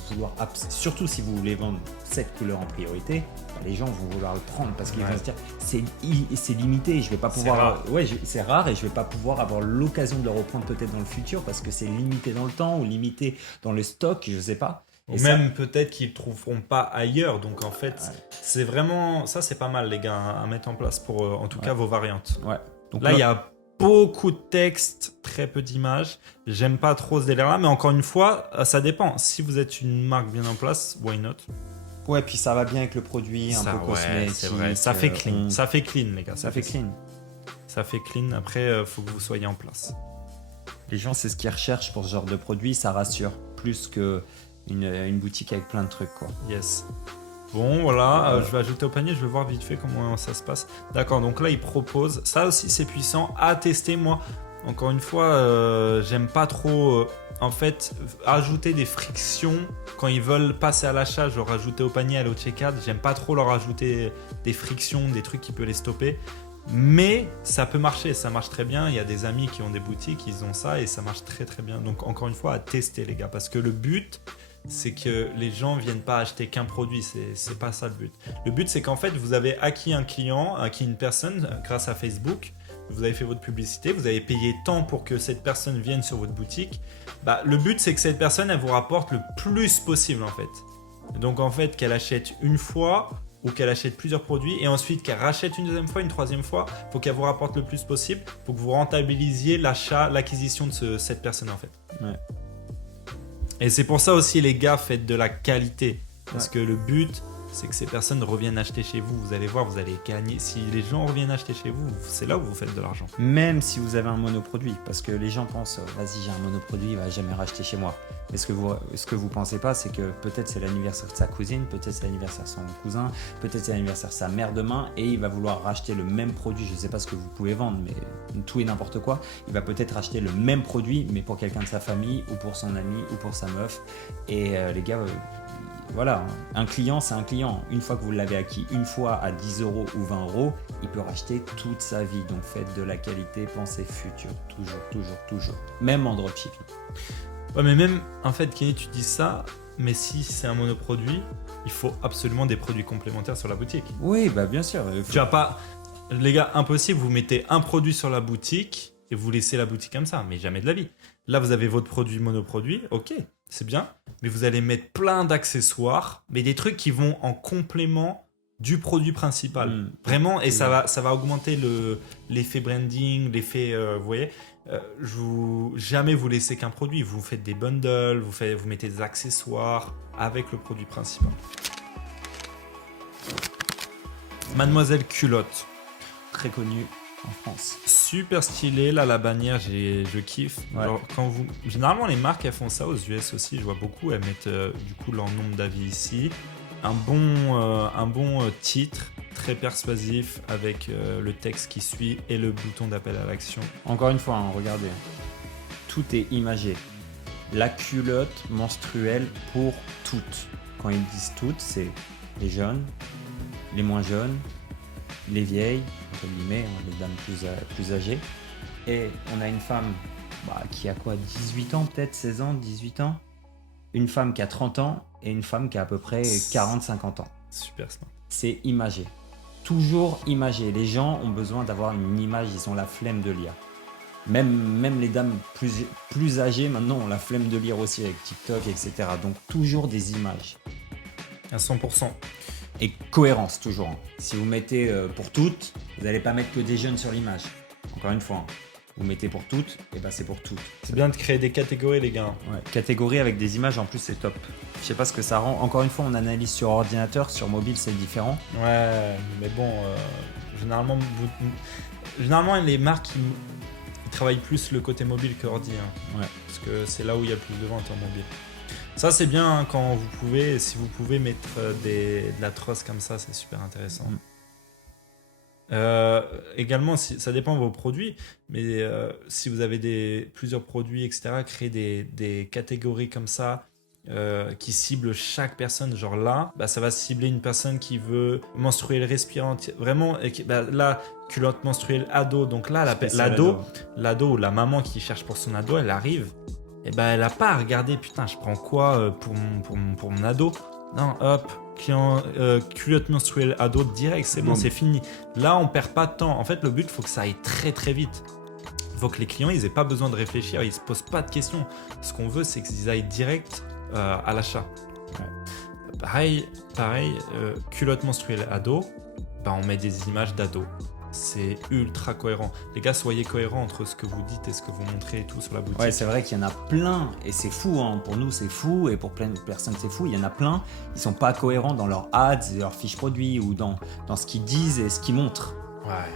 vouloir, surtout si vous voulez vendre cette couleur en priorité, bah, les gens vont vouloir le prendre parce qu'ils vont se dire c'est limité, je vais pas pouvoir. C'est rare et je vais pas pouvoir avoir l'occasion de le reprendre peut-être dans le futur parce que c'est limité dans le temps ou limité dans le stock, je sais pas. Ou même peut-être qu'ils ne trouveront pas ailleurs. Donc en fait, c'est vraiment. Ça, c'est pas mal, les gars, à mettre en place pour en tout cas vos variantes. Ouais. Donc là, il y a beaucoup de texte, très peu d'images. J'aime pas trop ce délire-là, mais encore une fois, ça dépend. Si vous êtes une marque bien en place, why not? Ouais, puis ça va bien avec le produit, un peu cosmétique. C'est vrai. Ça fait clean. Ça fait clean, les gars. Ça fait clean. Ça fait clean. Après, faut que vous soyez en place. Les gens, c'est ce qu'ils recherchent pour ce genre de produit. Ça rassure plus que une boutique avec plein de trucs, quoi. Yes. Bon, voilà, je vais ajouter au panier, je vais voir vite fait comment ça se passe. D'accord, donc là, il propose, ça aussi c'est puissant, à tester. Moi, encore une fois, j'aime pas trop, en fait, ajouter des frictions quand ils veulent passer à l'achat, genre rajouter au panier, aller au checkout. J'aime pas trop leur ajouter des frictions, des trucs qui peuvent les stopper. Mais ça peut marcher, ça marche très bien. Il y a des amis qui ont des boutiques, ils ont ça et ça marche très très bien. Donc encore une fois, à tester, les gars, parce que le but, c'est que les gens viennent pas acheter qu'un produit, c'est pas ça le but. Le but, c'est qu'en fait, vous avez acquis un client, acquis une personne grâce à Facebook, vous avez fait votre publicité, vous avez payé tant pour que cette personne vienne sur votre boutique. Bah, le but, c'est que cette personne, elle vous rapporte le plus possible, en fait. Donc, en fait, qu'elle achète une fois ou qu'elle achète plusieurs produits et ensuite qu'elle rachète une deuxième fois, une troisième fois, il faut qu'elle vous rapporte le plus possible. Il faut que vous rentabilisiez l'acquisition de cette personne, en fait. Ouais. Et c'est pour ça aussi, les gars, faites de la qualité. Parce que le but, c'est que ces personnes reviennent acheter chez vous. Vous allez voir, vous allez gagner. Si les gens reviennent acheter chez vous, c'est là où vous faites de l'argent. Même si vous avez un monoproduit, parce que les gens pensent, vas-y, j'ai un monoproduit, il va jamais racheter chez moi. Et ce que vous pensez pas, c'est que peut-être c'est l'anniversaire de sa cousine, peut-être c'est l'anniversaire de son cousin, peut-être c'est l'anniversaire de sa mère demain, et il va vouloir racheter le même produit. Je sais pas ce que vous pouvez vendre, mais tout et n'importe quoi. Il va peut-être acheter le même produit, mais pour quelqu'un de sa famille, ou pour son ami, ou pour sa meuf. Et les gars, voilà, un client, c'est un client. Une fois que vous l'avez acquis, une fois à 10 € ou 20 €, il peut racheter toute sa vie. Donc faites de la qualité, pensez futur, toujours, toujours, toujours. Même en dropshipping. Ouais, mais même, en fait, Kenny, tu dis ça, mais si c'est un monoproduit, il faut absolument des produits complémentaires sur la boutique. Oui, bah bien sûr. Tu vas pas... Les gars, impossible, vous mettez un produit sur la boutique et vous laissez la boutique comme ça, mais jamais de la vie. Là, vous avez votre produit monoproduit, ok, c'est bien, mais vous allez mettre plein d'accessoires, mais des trucs qui vont en complément du produit principal. Vraiment, et ça va augmenter l'effet branding, l'effet, vous voyez, jamais vous laissez qu'un produit, vous faites des bundles, vous mettez des accessoires avec le produit principal. Mademoiselle Culotte. Très connu en France. Super stylé, là la bannière je kiffe. Ouais. Genre, généralement les marques elles font ça aux US aussi, je vois beaucoup, elles mettent du coup leur nombre d'avis ici. Un bon titre, très persuasif avec le texte qui suit et le bouton d'appel à l'action. Encore une fois, hein, regardez, tout est imagé. La culotte menstruelle pour toutes. Quand ils disent toutes, c'est les jeunes, les moins jeunes, les vieilles, entre guillemets, hein, les dames plus âgées. Et on a une femme qui a quoi, 18 ans peut-être, 16 ans, 18 ans. Une femme qui a 30 ans et une femme qui a à peu près 40-50 ans. Super smart. C'est imagé. Toujours imagé. Les gens ont besoin d'avoir une image, ils ont la flemme de lire. Même les dames plus âgées maintenant ont la flemme de lire aussi avec TikTok, etc. Donc toujours des images. À 100%. Et cohérence toujours. Hein. Si vous mettez pour toutes, vous n'allez pas mettre que des jeunes sur l'image. Encore une fois, hein. Vous mettez pour toutes, et ben c'est pour toutes. C'est bien de créer des catégories les gars. Ouais. Catégorie avec des images en plus c'est top. Je sais pas ce que ça rend. Encore une fois on analyse sur ordinateur, sur mobile c'est différent. Ouais, mais bon, généralement les marques ils travaillent plus le côté mobile que ordi. Hein. Ouais. Parce que c'est là où il y a plus de ventes en mobile. Ça c'est bien hein, quand vous pouvez, si vous pouvez mettre de la trosse comme ça, c'est super intéressant. Également, ça dépend de vos produits, mais si vous avez plusieurs produits, etc., créer des catégories comme ça qui ciblent chaque personne. Genre là, ça va cibler une personne qui veut menstruelle respirante, vraiment. Là, culotte menstruelle ado. Donc là, l'ado ou la maman qui cherche pour son ado, elle arrive. Et elle n'a pas à regarder, putain, je prends quoi pour mon ado? Non, hop, culotte menstruelle ado direct, c'est bon, c'est fini. Là, on perd pas de temps. En fait, le but, il faut que ça aille très très vite. Il faut que les clients, ils aient pas besoin de réfléchir, ils se posent pas de questions. Ce qu'on veut, c'est qu'ils aillent direct à l'achat. Ouais. Pareil, culotte menstruelle ado, on met des images d'ado. C'est ultra cohérent. Les gars, soyez cohérents entre ce que vous dites et ce que vous montrez et tout sur la boutique. Ouais, c'est vrai qu'il y en a plein et c'est fou. Hein. Pour nous, c'est fou et pour plein de personnes, c'est fou. Il y en a plein. Ils sont pas cohérents dans leurs ads et leurs fiches produits ou dans ce qu'ils disent et ce qu'ils montrent. Ouais.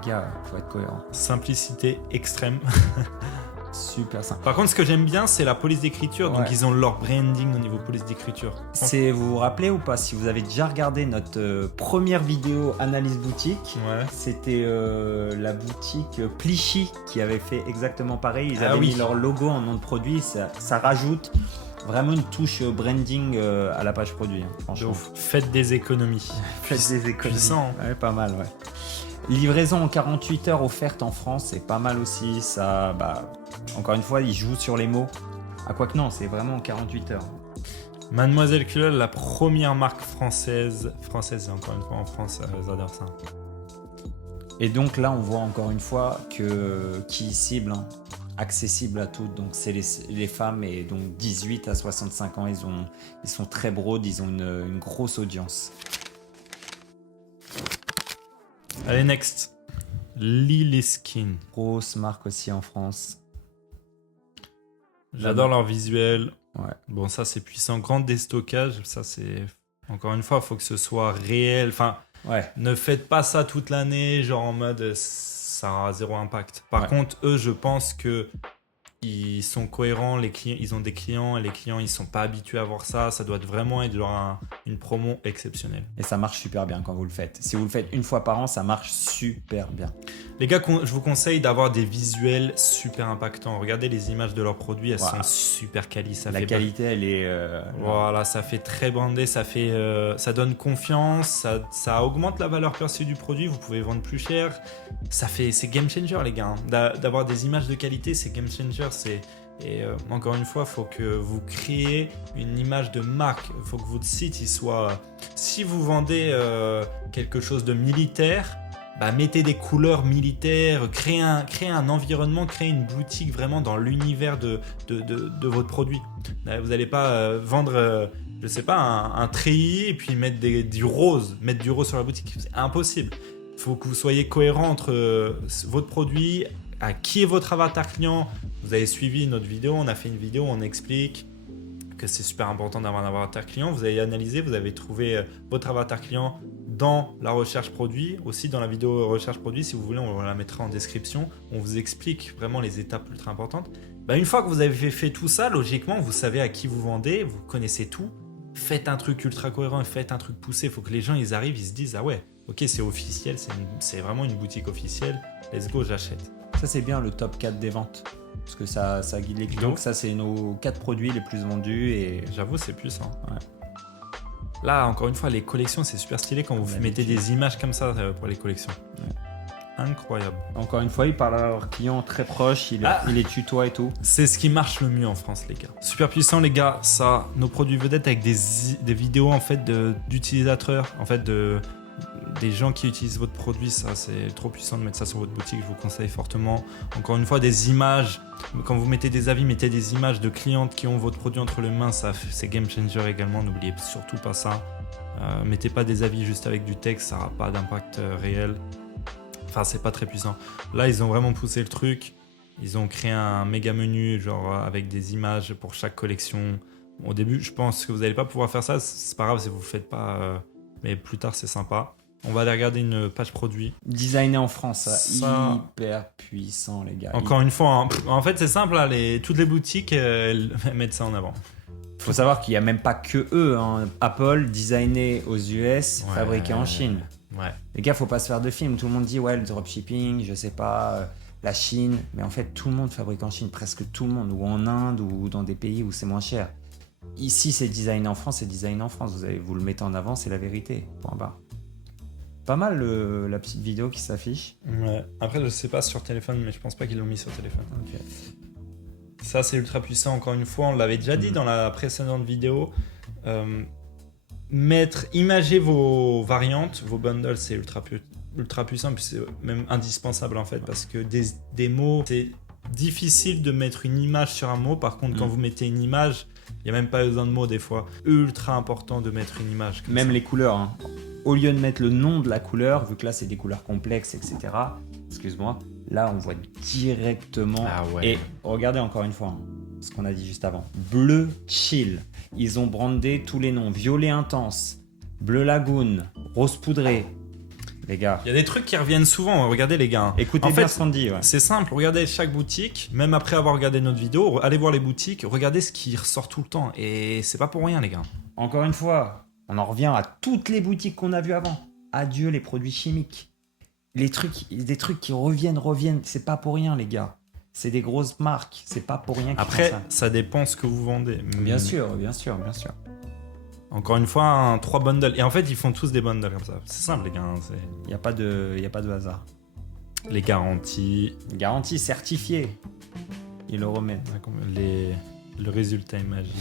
Les gars, faut être cohérent. Simplicité extrême. Super simple. Par contre, ce que j'aime bien, c'est la police d'écriture. Donc, ils ont leur branding au niveau police d'écriture. Vous vous rappelez ou pas, si vous avez déjà regardé notre première vidéo analyse boutique, c'était la boutique Plichy qui avait fait exactement pareil. Ils avaient mis leur logo en nom de produit. Ça rajoute vraiment une touche branding à la page produit. Hein, franchement. Faites des économies. Faites des économies. Puissant. Ouais, pas mal, ouais. Livraison en 48 heures offerte en France, c'est pas mal aussi. Ça, encore une fois, ils jouent sur les mots. Ah, quoi que non, c'est vraiment en 48 heures. Mademoiselle Culotte, la première marque française, encore une fois en France, j'adore ça. Et donc là, on voit encore une fois qui cible, hein, accessible à toutes. Donc c'est les femmes et donc 18 à 65 ans, ils sont très broad, ils ont une grosse audience. Allez, next. Lily Skin. Grosse marque aussi en France. J'adore leur visuel. Ouais. Bon, ça, c'est puissant. Grand déstockage. Ça, c'est... Encore une fois, il faut que ce soit réel. Enfin, Ouais. ne faites pas ça toute l'année, genre en mode ça a zéro impact. Par contre, eux, je pense que ils sont cohérents, les clients, ils ont des clients et les clients, ils sont pas habitués à voir ça. Ça doit vraiment être genre une promo exceptionnelle. Et ça marche super bien quand vous le faites. Si vous le faites une fois par an, ça marche super bien. Les gars, je vous conseille d'avoir des visuels super impactants. Regardez les images de leurs produits, elles sont super quali. La qualité, elle est... Voilà, ça fait très brandé, ça donne confiance, ça augmente la valeur perçue du produit, vous pouvez vendre plus cher. C'est game changer, les gars. D'avoir des images de qualité, c'est game changer. Encore une fois, il faut que vous créez une image de marque. Il faut que votre site, il soit... Si vous vendez quelque chose de militaire, bah, mettez des couleurs militaires, créez un environnement, créez une boutique vraiment dans l'univers de votre produit. Vous n'allez pas vendre, je sais pas, un treillis et puis mettre du rose sur la boutique. C'est impossible. Il faut que vous soyez cohérent entre votre produit, à qui est votre avatar client. Vous avez suivi notre vidéo, on a fait une vidéo où on explique que c'est super important d'avoir un avatar client. Vous avez analysé, vous avez trouvé votre avatar client dans la recherche produit, aussi dans la vidéo recherche produit, si vous voulez, on la mettra en description. On vous explique vraiment les étapes ultra importantes. Bah, une fois que vous avez fait tout ça, logiquement, vous savez à qui vous vendez, vous connaissez tout. Faites un truc ultra cohérent et faites un truc poussé. Il faut que les gens, ils arrivent, ils se disent, ah ouais, ok, c'est officiel, c'est vraiment une boutique officielle. Let's go, j'achète. Ça, c'est bien le top 4 des ventes. Parce que ça guide les clients. Donc ça, c'est nos 4 produits les plus vendus. Et j'avoue, c'est puissant. Ouais. Là, encore une fois, les collections, c'est super stylé quand vous mettez des images comme ça pour les collections. Ouais. Incroyable. Encore une fois, ils parlent à leurs clients très proches, ils les tutoient et tout. C'est ce qui marche le mieux en France, les gars. Super puissant, les gars. Ça, nos produits vedettes avec des vidéos en fait d'utilisateurs, en fait des gens qui utilisent votre produit, ça c'est trop puissant de mettre ça sur votre boutique, je vous conseille fortement. Encore une fois, des images, quand vous mettez des avis, mettez des images de clientes qui ont votre produit entre les mains, ça c'est game changer également, n'oubliez surtout pas ça. Mettez pas des avis juste avec du texte, ça n'aura pas d'impact réel. Enfin, c'est pas très puissant. Là, ils ont vraiment poussé le truc, ils ont créé un méga menu genre avec des images pour chaque collection. Au début, je pense que vous n'allez pas pouvoir faire ça, c'est pas grave si vous le faites pas, mais plus tard c'est sympa. On va aller regarder une page produit. Designé en France, ça, hyper puissant, les gars. Encore une fois, hein, en fait, c'est simple, là, toutes les boutiques mettent ça en avant. Faut savoir qu'il n'y a même pas que eux. Hein. Apple, designé aux US, fabriqué en Chine. Ouais. Les gars, faut pas se faire de film. Tout le monde dit, ouais, le dropshipping, je sais pas, la Chine. Mais en fait, tout le monde fabrique en Chine, presque tout le monde. Ou en Inde, ou dans des pays où c'est moins cher. Ici, c'est designé en France, c'est designé en France. Vous le mettez en avant, c'est la vérité. Point barre. Pas mal la petite vidéo qui s'affiche. Ouais. Après, je sais pas sur téléphone, mais je pense pas qu'ils l'ont mis sur téléphone. Okay. Ça, c'est ultra puissant. Encore une fois, on l'avait déjà dit dans la précédente vidéo. Imager vos variantes, vos bundles, c'est ultra puissant, puis c'est même indispensable en fait, parce que des mots, c'est difficile de mettre une image sur un mot. Par contre, quand vous mettez une image, il n'y a même pas besoin de mots des fois. Ultra important de mettre une image. Même les couleurs. Hein. Au lieu de mettre le nom de la couleur, vu que là c'est des couleurs complexes, etc. Excuse-moi. Là, on voit directement. Ah ouais. Et regardez encore une fois hein, ce qu'on a dit juste avant. Bleu chill. Ils ont brandé tous les noms. Violet intense, bleu lagoon, rose poudré. Les gars. Il y a des trucs qui reviennent souvent. Regardez les gars. Écoutez bien ce qu'on dit. Ouais. C'est simple. Regardez chaque boutique. Même après avoir regardé notre vidéo, allez voir les boutiques. Regardez ce qui ressort tout le temps. Et c'est pas pour rien, les gars. Encore une fois, on en revient à toutes les boutiques qu'on a vues avant. Adieu les produits chimiques. Des trucs qui reviennent. C'est pas pour rien, les gars. C'est des grosses marques. C'est pas pour rien. Après, ça dépend ce que vous vendez. Bien sûr. Encore une fois, 3 bundles. Et en fait, ils font tous des bundles comme ça. C'est simple, les gars. Il n'y a pas de hasard. Les garanties. Garantie certifiée. Ils le remettent. Le résultat est magique.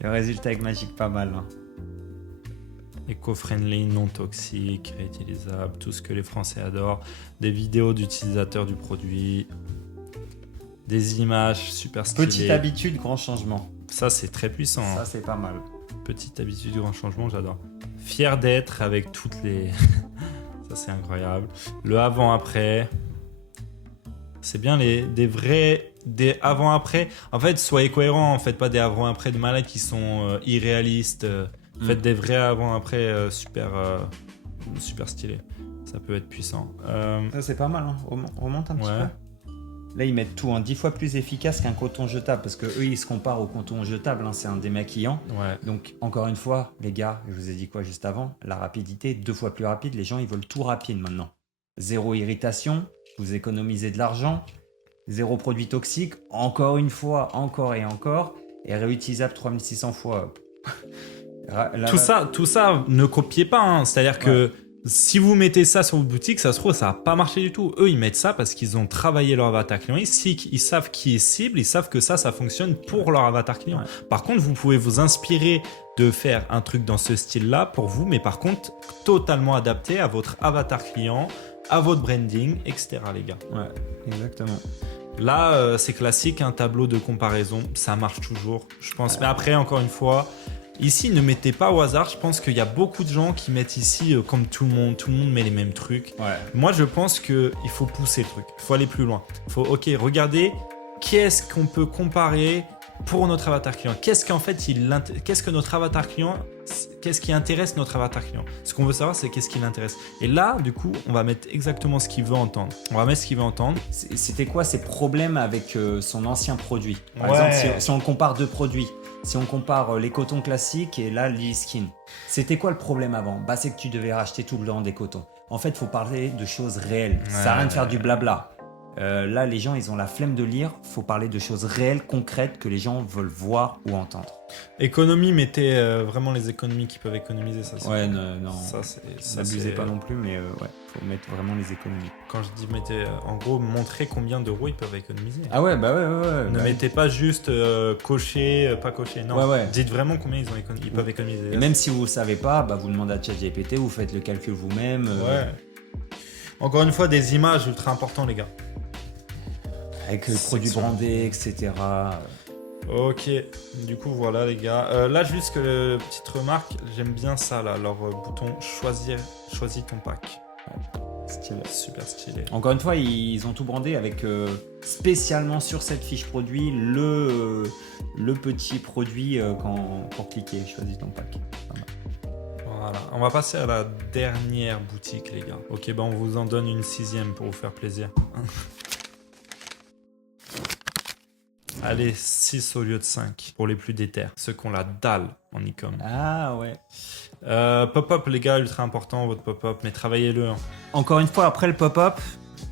Le résultat est magique, pas mal. Hein. Éco-friendly, non toxique, réutilisable, tout ce que les Français adorent. Des vidéos d'utilisateurs du produit, des images super stylées. Petite habitude, grand changement. Ça, c'est très puissant. Ça, c'est pas mal. Petite habitude, grand changement, j'adore. Fier d'être avec toutes les... Ça, c'est incroyable. Le avant-après. C'est bien des vrais... Des avant-après. En fait, soyez cohérents. Faites pas des avant-après de malades qui sont irréalistes. Faites des vrais avant-après super stylés. Ça peut être puissant. Ça, c'est pas mal. Hein. Remonte un petit peu. Là, ils mettent tout en 10 fois plus efficace qu'un coton jetable parce que eux, ils se comparent au coton jetable. Hein, c'est un démaquillant. Ouais. Donc, encore une fois, les gars, je vous ai dit quoi juste avant? La rapidité, 2 fois plus rapide. Les gens, ils veulent tout rapide maintenant. Zéro irritation. Vous économisez de l'argent. Zéro produit toxique. Encore une fois, encore et encore. Et réutilisable 3600 fois. Tout ça, ne copiez pas. Hein. C'est-à-dire que si vous mettez ça sur votre boutique, ça se trouve, ça va pas marcher du tout. Eux, ils mettent ça parce qu'ils ont travaillé leur avatar client. Ils savent qui est cible, ils savent que ça fonctionne pour leur avatar client. Ouais. Par contre, vous pouvez vous inspirer de faire un truc dans ce style-là pour vous, mais par contre, totalement adapté à votre avatar client, à votre branding, etc. les gars. Ouais, exactement. Là, c'est classique, un tableau de comparaison, ça marche toujours, je pense. Ouais. Mais après, encore une fois... Ici, ne mettez pas au hasard. Je pense qu'il y a beaucoup de gens qui mettent ici comme tout le monde. Tout le monde met les mêmes trucs. Ouais. Moi, je pense qu'il faut pousser le truc. Il faut aller plus loin. Il faut, regardez, qu'est-ce qu'on peut comparer pour notre avatar client? Qu'est-ce que notre avatar client, qu'est-ce qui intéresse notre avatar client? Ce qu'on veut savoir, c'est qu'est-ce qui l'intéresse. Et là, du coup, on va mettre exactement ce qu'il veut entendre. On va mettre ce qu'il veut entendre. C'était quoi ses problèmes avec son ancien produit? Par exemple, si on compare 2 produits. Si on compare les cotons classiques et là, Lily Skin, c'était quoi le problème avant? C'est que tu devais racheter tout le temps des cotons. En fait, il faut parler de choses réelles. Ça sert à rien de faire du blabla. Là, les gens, ils ont la flemme de lire. Il faut parler de choses réelles, concrètes, que les gens veulent voir ou entendre. Économie, mettez vraiment les économies qui peuvent économiser. Ça, ouais, non. N'abusez pas non plus, mais faut mettre vraiment les économies. Quand je dis mettez, en gros, montrez combien d'euros ils peuvent économiser. Ah ouais, ouais. Ne mettez pas juste cocher, pas cocher. Non, dites vraiment combien ils peuvent économiser. Et même si vous ne savez pas, vous demandez à ChatGPT, vous faites le calcul vous-même. Encore une fois, des images ultra importantes, les gars. Avec le produit brandé, etc. Ok, du coup voilà les gars. Là juste que petite remarque, j'aime bien ça là, leur bouton choisis ton pack. Stylé. Super stylé. Encore une fois, ils ont tout brandé avec spécialement sur cette fiche produit le petit produit pour cliquer, choisis ton pack. Voilà, on va passer à la dernière boutique les gars. Ok, on vous en donne une 6e pour vous faire plaisir. Allez, 6 au lieu de 5 pour les plus déter, ceux qui ont la dalle en e-com. Ah ouais. Pop-up les gars, ultra important votre pop-up, mais travaillez-le. Hein. Encore une fois, après le pop-up,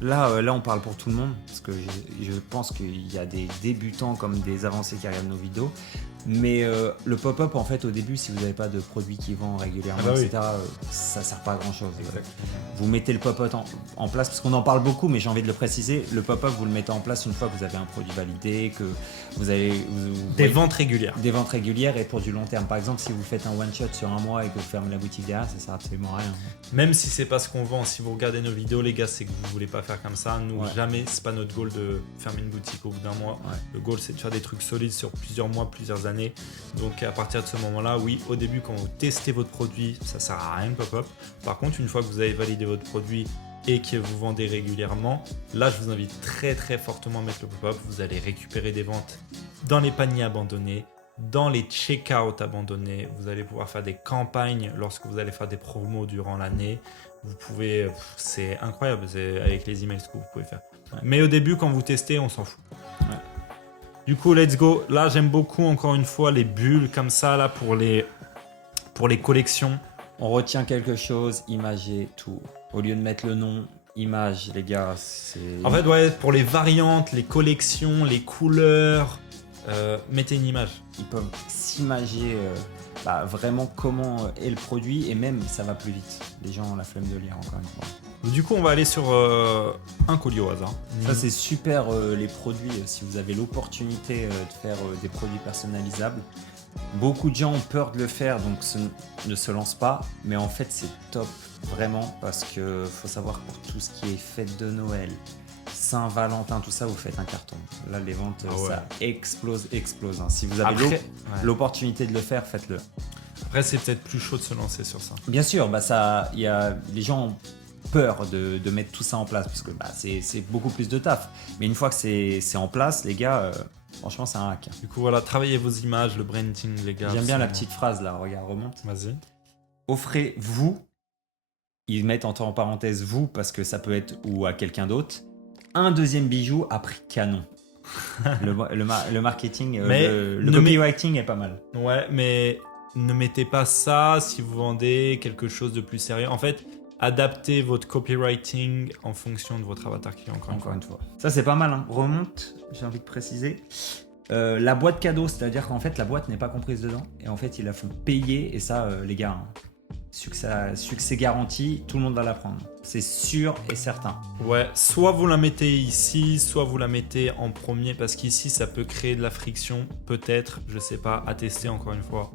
là on parle pour tout le monde, parce que je pense qu'il y a des débutants comme des avancés qui regardent nos vidéos. Mais le pop-up, en fait, au début, si vous n'avez pas de produits qui vendent régulièrement, etc., ça ne sert pas à grand-chose. Vous mettez le pop-up en place, parce qu'on en parle beaucoup, mais j'ai envie de le préciser. Le pop-up, vous le mettez en place une fois que vous avez un produit validé, que vous avez... Des ventes régulières. Des ventes régulières et pour du long terme. Par exemple, si vous faites un one-shot sur un mois et que vous fermez la boutique derrière, ça ne sert absolument à rien. Même si c'est pas ce qu'on vend, si vous regardez nos vidéos, les gars, c'est que vous voulez pas faire comme ça. Nous, jamais, c'est pas notre goal de fermer une boutique au bout d'un mois. Ouais. Le goal, c'est de faire des trucs solides sur plusieurs mois, plusieurs années. Donc à partir de ce moment-là, oui, au début quand vous testez votre produit, ça sert à rien de pop-up. Par contre, une fois que vous avez validé votre produit et que vous vendez régulièrement, là je vous invite très très fortement à mettre le pop-up. Vous allez récupérer des ventes dans les paniers abandonnés, dans les check-out abandonnés. Vous allez pouvoir faire des campagnes lorsque vous allez faire des promos durant l'année. Vous pouvez, c'est incroyable, c'est avec les emails ce que vous pouvez faire. Ouais. Mais au début, quand vous testez, on s'en fout. Ouais. Du coup, let's go. Là, j'aime beaucoup, encore une fois, les bulles comme ça, là, pour les collections. On retient quelque chose, imager tout. Au lieu de mettre le nom, image, les gars, c'est... En fait, pour les variantes, les collections, les couleurs, mettez une image. Ils peuvent s'imager vraiment comment est le produit et même, ça va plus vite. Les gens ont la flemme de lire, encore une fois. Du coup, on va aller sur un colis au hasard. Ça, c'est super, les produits. Si vous avez l'opportunité de faire des produits personnalisables, Beaucoup de gens ont peur de le faire, donc ne se lancent pas. Mais en fait, c'est top, vraiment, parce que faut savoir pour tout ce qui est fête de Noël, Saint-Valentin, tout ça, vous faites un carton. Là, les ventes, ça explose. Hein. Si vous avez l'opportunité de le faire, faites-le. Après, c'est peut-être plus chaud de se lancer sur ça. Bien sûr, les gens ont peur de mettre tout ça en place, parce que c'est beaucoup plus de taf. Mais une fois que c'est en place, les gars... franchement, c'est un hack. Du coup, voilà, travaillez vos images, le branding, les gars. J'aime bien la petite phrase là, regarde, remonte. Vas-y. Offrez-vous, ils mettent entre parenthèses vous parce que ça peut être ou à quelqu'un d'autre, un deuxième bijou à prix canon. le marketing, le copywriting est pas mal. Ouais, mais ne mettez pas ça si vous vendez quelque chose de plus sérieux. En fait, adaptez votre copywriting en fonction de votre avatar client. Encore une fois. Ça, c'est pas mal. Hein. Remonte, j'ai envie de préciser. La boîte cadeau, c'est-à-dire qu'en fait, la boîte n'est pas comprise dedans. Et en fait, ils la font payer. Et ça, les gars, succès garanti, tout le monde va la prendre. C'est sûr et certain. Ouais, soit vous la mettez ici, soit vous la mettez en premier. Parce qu'ici, ça peut créer de la friction. Peut-être, je sais pas, à tester encore une fois.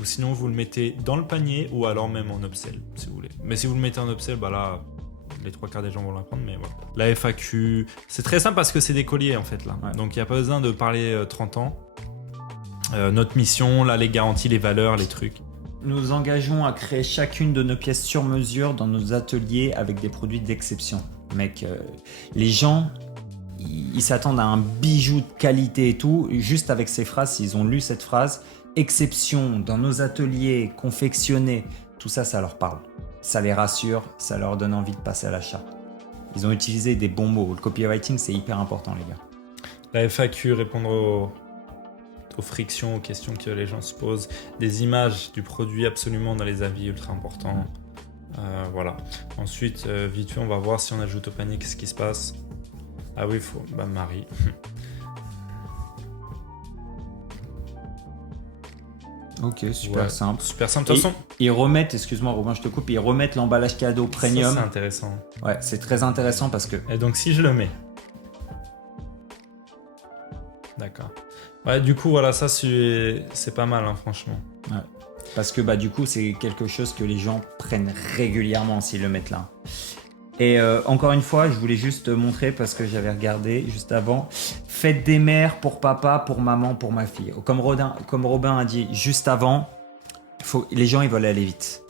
Ou sinon, vous le mettez dans le panier ou alors même en upsell, si vous voulez. Mais si vous le mettez en upsell, là, les 3/4 des gens vont la prendre, mais voilà. La FAQ, c'est très simple parce que c'est des colliers, en fait, là. Ouais. Donc, il n'y a pas besoin de parler 30 ans. Notre mission, là, les garanties, les valeurs, les trucs. Nous engageons à créer chacune de nos pièces sur mesure dans nos ateliers avec des produits d'exception. Mec, les gens... Ils s'attendent à un bijou de qualité et tout, juste avec ces phrases, s'ils ont lu cette phrase... Exception dans nos ateliers, confectionnés, tout ça, ça leur parle. Ça les rassure, ça leur donne envie de passer à l'achat. Ils ont utilisé des bons mots. Le copywriting, c'est hyper important, les gars. La FAQ, répondre aux frictions, aux questions que les gens se posent. Des images du produit absolument dans les avis, ultra important. Voilà. Ensuite, vite fait, on va voir si on ajoute au panier, qu'est-ce qui se passe. Ah oui, il faut... Marie... Ok, super simple. Super simple. De toute façon, ils remettent, excuse-moi Robin, je te coupe, ils remettent l'emballage cadeau premium. Ça, c'est intéressant. Ouais, c'est très intéressant parce que... Et donc, si je le mets. D'accord. Ouais, du coup, voilà, ça, c'est pas mal, hein, franchement. Ouais. Parce que du coup, c'est quelque chose que les gens prennent régulièrement s'ils le mettent là. Et encore une fois, je voulais juste te montrer parce que j'avais regardé juste avant. Fête des mères pour papa, pour maman, pour ma fille. Comme Robin a dit juste avant, les gens ils veulent aller vite.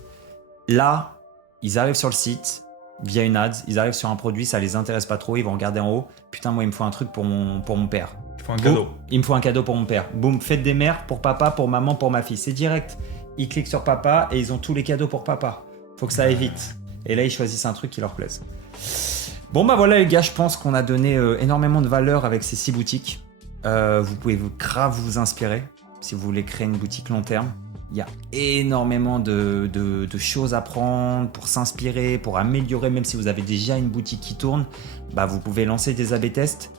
Là, ils arrivent sur le site via une ads, ils arrivent sur un produit, ça les intéresse pas trop, ils vont regarder en haut. Putain, moi il me faut un truc pour mon père. Il faut un cadeau. Il me faut un cadeau pour mon père. Boum, fête des mères pour papa, pour maman, pour ma fille. C'est direct. Ils cliquent sur papa et ils ont tous les cadeaux pour papa. Faut que ça aille vite. Et là, ils choisissent un truc qui leur plaise. Bon, voilà les gars, je pense qu'on a donné énormément de valeur avec ces 6 boutiques. Vous pouvez grave vous inspirer si vous voulez créer une boutique long terme. Il y a énormément de choses à prendre pour s'inspirer, pour améliorer. Même si vous avez déjà une boutique qui tourne, vous pouvez lancer des A/B tests,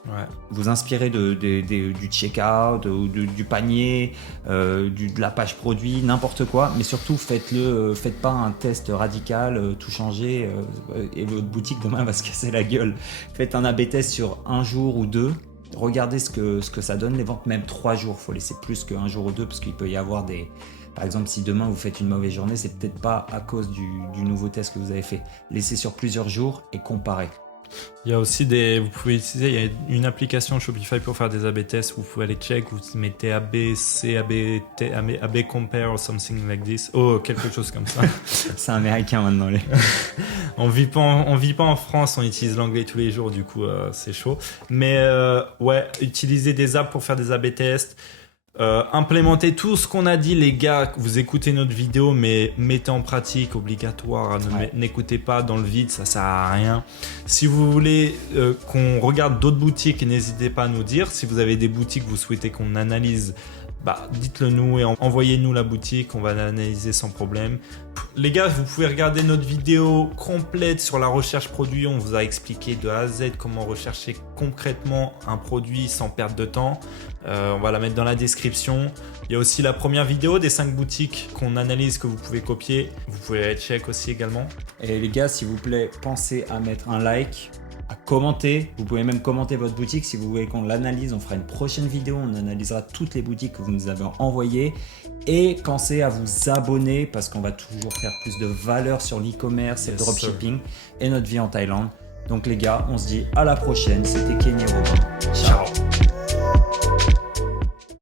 vous inspirer du checkout, du panier, de la page produit, n'importe quoi. Mais surtout, faites-le, faites pas un test radical, tout changer et votre boutique demain va se casser la gueule. Faites un A/B test sur un jour ou 2. Regardez ce que ça donne, les ventes, même 3 jours. Il faut laisser plus qu'un jour ou 2 parce qu'il peut y avoir des... Par exemple, si demain vous faites une mauvaise journée, c'est peut-être pas à cause du nouveau test que vous avez fait. Laissez sur plusieurs jours et comparez. Il y a aussi vous pouvez utiliser, il y a une application Shopify pour faire des A/B tests. Vous pouvez aller check, vous mettez ABC, AB compare or something like this. Oh, quelque chose comme ça. C'est américain maintenant. On vit pas en France, on utilise l'anglais tous les jours, du coup c'est chaud. Mais utilisez des apps pour faire des A/B tests. Implémentez tout ce qu'on a dit, les gars. Vous écoutez notre vidéo, mais mettez en pratique, obligatoire. N'écoutez pas dans le vide, ça sert à rien. Si vous voulez qu'on regarde d'autres boutiques, n'hésitez pas à nous dire. Si vous avez des boutiques que vous souhaitez qu'on analyse, dites-le nous et envoyez-nous la boutique, on va l'analyser sans problème. Les gars, vous pouvez regarder notre vidéo complète sur la recherche produit. On vous a expliqué de A à Z comment rechercher concrètement un produit sans perdre de temps. On va la mettre dans la description. Il y a aussi la première vidéo des 5 boutiques qu'on analyse, que vous pouvez copier. Vous pouvez check aussi également. Et les gars, s'il vous plaît, pensez à mettre un like, à commentez. Vous pouvez même commenter votre boutique si vous voulez qu'on l'analyse. On fera une prochaine vidéo. On analysera toutes les boutiques que vous nous avez envoyées. Et pensez à vous abonner parce qu'on va toujours faire plus de valeur sur l'e-commerce et le dropshipping et notre vie en Thaïlande. Donc les gars, on se dit à la prochaine. C'était Kenny Robin. Ciao.